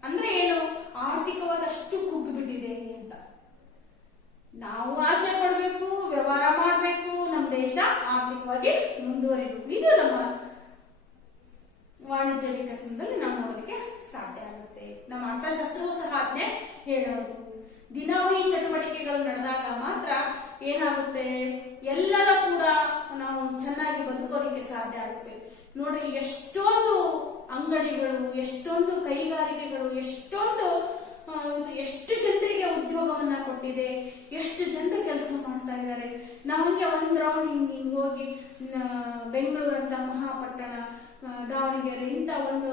ಅಂದ್ರೆ ಏನು? ಆರ್ಥಿಕವಾಗಿ ಅಷ್ಟು ಕುಗ್ಗಿಬಿಟ್ಟಿದೆ ಅಂತ. ನಾವು ಆಸೆ ಪಡ್ಬೇಕು, ವ್ಯವಹಾರ ಮಾಡ್ಬೇಕು, ನಮ್ಮ ದೇಶ ಆರ್ಥಿಕವಾಗಿ ಮುಂದುವರಿಬೇಕು. ಇದು ನಮ್ಮ ವಾಣಿಜ್ಯ ವಿಕಸನದಲ್ಲಿ ನಾವು ನೋಡೋದಕ್ಕೆ ಸಾಧ್ಯ ಆಗುತ್ತೆ. ನಮ್ಮ ಅರ್ಥಶಾಸ್ತ್ರವೂ ಸಹ ಅದನ್ನೇ ಹೇಳೋದು. ದಿನವಹಿ ಚಟುವಟಿಕೆಗಳು ನಡೆದಾಗ ಮಾತ್ರ ಏನಾಗುತ್ತೆ, ಎಲ್ಲರ ಕೂಡ ನಾವು ಚೆನ್ನಾಗಿ ಬದುಕೋದಕ್ಕೆ ಸಾಧ್ಯ ಆಗುತ್ತೆ. ನೋಡ್ರಿ, ಎಷ್ಟೊಂದು ಅಂಗಡಿಗಳು, ಎಷ್ಟೊಂದು ಕೈಗಾರಿಕೆಗಳು, ಎಷ್ಟು ಜನರಿಗೆ ಉದ್ಯೋಗವನ್ನ ಕೊಟ್ಟಿದೆ, ಎಷ್ಟು ಜನರು ಕೆಲಸ ಮಾಡ್ತಾ ಇದ್ದಾರೆ. ನಮಗೆ ಒಂದ್ ರೌಂಡ್ ಹಿಂಗ್ ಹೋಗಿ ಬೆಂಗಳೂರಂತ ಮಹಾಪಟ್ಟಣ, ದಾವಣಗೆರೆ ಇಂತ ಒಂದು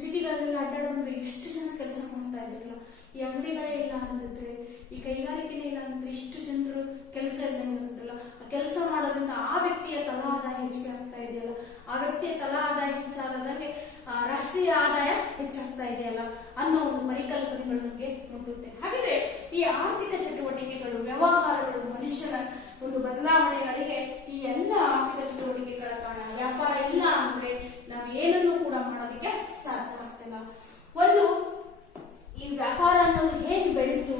ಸಿಟಿಗಳೆಲ್ಲ ಅಡ್ಡಾಡೋದ್ರೆ ಎಷ್ಟು ಜನ ಕೆಲಸ ಮಾಡ್ತಾ ಇದ್ರಲ್ಲ. ಈ ಅಂಗಡಿಗಳೇ ಇಲ್ಲ ಅಂದಿದ್ರೆ, ಈ ಕೈಗಾರಿಕೆನೇ ಇಲ್ಲ ಅಂದ್ರೆ ಇಷ್ಟು ಜನರು ಕೆಲಸ ಇದ್ದಂಗೆ ಇರುತ್ತಲ್ಲ. ಆ ಕೆಲಸ ಮಾಡೋದ್ರಿಂದ ಆ ವ್ಯಕ್ತಿಯ ತಲಾ ಆದಾಯ ಹೆಚ್ಚಿಗೆ ಆಗ್ತಾ ಇದೆಯಲ್ಲ, ಆ ವ್ಯಕ್ತಿಯ ತಲಾ ಆದಾಯ ಹೆಚ್ಚಾದಂಗೆ ರಾಷ್ಟ್ರೀಯ ಆದಾಯ ಹೆಚ್ಚಾಗ್ತಾ ಇದೆಯಲ್ಲ ಅನ್ನೋ ಒಂದು ಪರಿಕಲ್ಪನೆಗಳು ನಮಗೆ ಮುಟ್ಟುತ್ತೆ. ಹಾಗಿದ್ರೆ ಈ ಆರ್ಥಿಕ ಚಟುವಟಿಕೆಗಳು, ವ್ಯವಹಾರಗಳು ಮನುಷ್ಯನ ಒಂದು ಬದಲಾವಣೆಗಳಿಗೆ ಈ ಎಲ್ಲ ಆರ್ಥಿಕ ಚಟುವಟಿಕೆಗಳ ಕಾರಣ. ವ್ಯಾಪಾರ ಇಲ್ಲ ಅಂದ್ರೆ ನಾವು ಏನನ್ನು ಕೂಡ ಮಾಡೋದಕ್ಕೆ ಸಾಧ್ಯ ಆಗ್ತಿಲ್ಲ. ಒಂದು ಈ ವ್ಯಾಪಾರ ಅನ್ನೋದು ಹೇಗೆ ಬೆಳೀತು,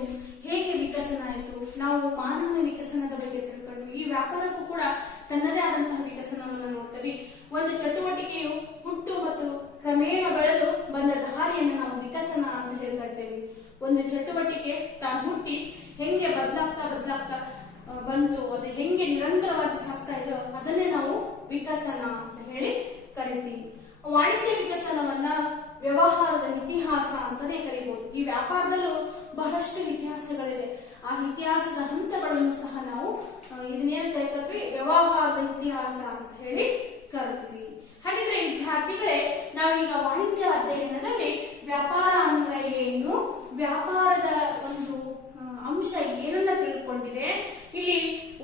ಹೇಗೆ ವಿಕಸನ ಆಯಿತು, ನಾವು ಮಾನವನ ವಿಕಸನದ ಬಗ್ಗೆ ತಿಳ್ಕೊಂಡು ಈ ವ್ಯಾಪಾರಕ್ಕೂ ಕೂಡ ತನ್ನದೇ ಆದಂತಹ ವಿಕಸನವನ್ನು ನೋಡ್ತೀವಿ. ಒಂದು ಚಟುವಟಿಕೆಯು ಹುಟ್ಟು ಮತ್ತು ಕ್ರಮೇಣ ಬೆಳೆದು ಬಂದ ದಾರಿಯನ್ನು ನಾವು ವಿಕಸನ ಅಂತ ಹೇಳ್ಕೊಳ್ತೇವೆ. ಒಂದು ಚಟುವಟಿಕೆ ತಾನು ಹುಟ್ಟಿ ಹೆಂಗೆ ಬದಲಾಗ್ತಾ ಬಂತು, ಅದು ಹೆಂಗೆ ನಿರಂತರವಾಗಿ ಸಾಗ್ತಾ ಇದೋ ಅದನ್ನೇ ನಾವು ವಿಕಸನ ಅಂತ ಹೇಳಿ ಕರಿತೀವಿ. ವಾಣಿಜ್ಯ ವಿಕಸನವನ್ನ ವ್ಯವಹಾರದ ಇತಿಹಾಸ ಅಂತಾನೆ ಕರಿಬಹುದು. ಈ ವ್ಯಾಪಾರದಲ್ಲೂ ಬಹಳಷ್ಟು ಇತಿಹಾಸಗಳಿದೆ. ಆ ಇತಿಹಾಸದ ಹಂತಗಳನ್ನು ಸಹ ನಾವು ಇದನ್ನೇನ್ ಕರಿತೀವಿ, ವ್ಯವಹಾರದ ಇತಿಹಾಸ ಅಂತ ಹೇಳಿ ಕರಿತೀವಿ. ಹಾಗಿದ್ರೆ ವಿದ್ಯಾರ್ಥಿಗಳೇ, ನಾವೀಗ ವಾಣಿಜ್ಯ ಅಧ್ಯಯನದಲ್ಲಿ ವ್ಯಾಪಾರ ಅಂದ್ರೆ ಏನು, ವ್ಯಾಪಾರದ ಒಂದು ಅಂಶ ಏನನ್ನ ತಿಳ್ಕೊಂಡಿದೆ, ಇಲ್ಲಿ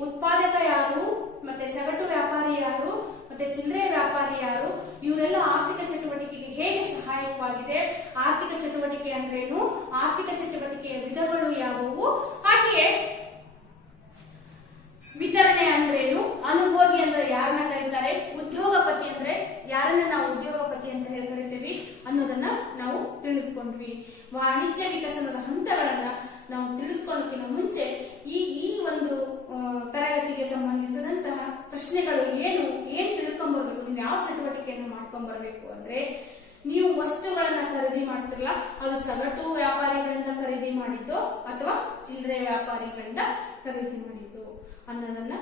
ಉತ್ಪಾದಕ ಯಾರು, ಮತ್ತೆ ಸಗಟು ವ್ಯಾಪಾರಿ ಯಾರು, ಮತ್ತೆ ಚಿಲ್ಲರೆ ವ್ಯಾಪಾರಿ ಯಾರು, ಇವರೆಲ್ಲ ಆರ್ಥಿಕ ಚಟುವಟಿಕೆಗೆ ಹೇಗೆ ಸಹಾಯಕವಾಗಿದೆ, ಆರ್ಥಿಕ ಚಟುವಟಿಕೆ ಅಂದ್ರೇನು, ಆರ್ಥಿಕ ಚಟುವಟಿಕೆಯ ವಿಧಗಳು ಯಾವುವು, ಹಾಗೆಯೇ ವಿತರಣೆ ಅಂದ್ರೇನು, ಅನುಭೋಗಿ ಅಂದ್ರೆ ಯಾರನ್ನ ಕರೀತಾರೆ, ಉದ್ಯೋಗಪತಿ ಅಂದ್ರೆ ಯಾರನ್ನ ನಾವು ಉದ್ಯೋಗಪತಿ ಅಂತ ಹೇಳಿ ಕರಿತೀವಿ ಅನ್ನೋದನ್ನ ನಾವು ತಿಳಿದುಕೊಂಡ್ವಿ. ವಾಣಿಜ್ಯ ವಿಕಸನದ ಹಂತಗಳನ್ನ ನಾವು ತಿಳಿದುಕೊಳ್ಳೋಕ್ಕಿಂತ ಮುಂಚೆ ಈ ಒಂದು ತರಗತಿಗೆ ಸಂಬಂಧಿಸಿದಂತಹ ಪ್ರಶ್ನೆಗಳು ಏನ್ ತಿಳ್ಕೊಂಡ್ಬರ್ಬೇಕು, ನೀವು ಯಾವ ಚಟುವಟಿಕೆಯನ್ನು ಮಾಡ್ಕೊಂಡ್ಬರ್ಬೇಕು ಅಂದ್ರೆ, ನೀವು ವಸ್ತುಗಳನ್ನ ಖರೀದಿ ಮಾಡ್ತಿರಲ್ಲ, ಅದು ಸಗಟು ವ್ಯಾಪಾರಿಗಳಿಂದ ಖರೀದಿ ಮಾಡಿದ್ದು ಅಥವಾ ಚಿಲ್ಲರೆ ವ್ಯಾಪಾರಿಗಳಿಂದ ಖರೀದಿ ಮಾಡಿದ್ದು ಅನ್ನೋದನ್ನ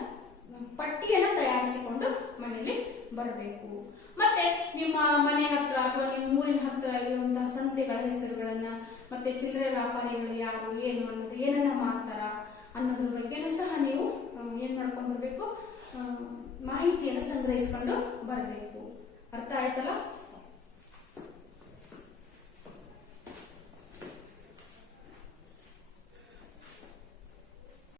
ಪಟ್ಟಿಯನ್ನ ತಯಾರಿಸಿಕೊಂಡು ಮನೆಯಲ್ಲಿ ಬರಬೇಕು. ಮತ್ತೆ ನಿಮ್ಮ ಮನೆ ಹತ್ರ ಅಥವಾ ನಿಮ್ಮ ಊರಿನ ಹತ್ರ ಇರುವಂತಹ ಸಂತೆಗಳ ಹೆಸರುಗಳನ್ನ, ಮತ್ತೆ ಚಿಲ್ಲರೆ ವ್ಯಾಪಾರಿಗಳು ಯಾರು, ಏನು ಅನ್ನೋದು, ಏನನ್ನ ಮಾಡ್ತಾರ ಅನ್ನೋದ್ರ ಬಗ್ಗೆನೂ ಸಹ ನೀವು ಏನ್ ಮಾಡ್ಕೊಂಡು ಬರ್ಬೇಕು, ಮಾಹಿತಿಯನ್ನು ಸಂಗ್ರಹಿಸಿಕೊಂಡು ಬರಬೇಕು.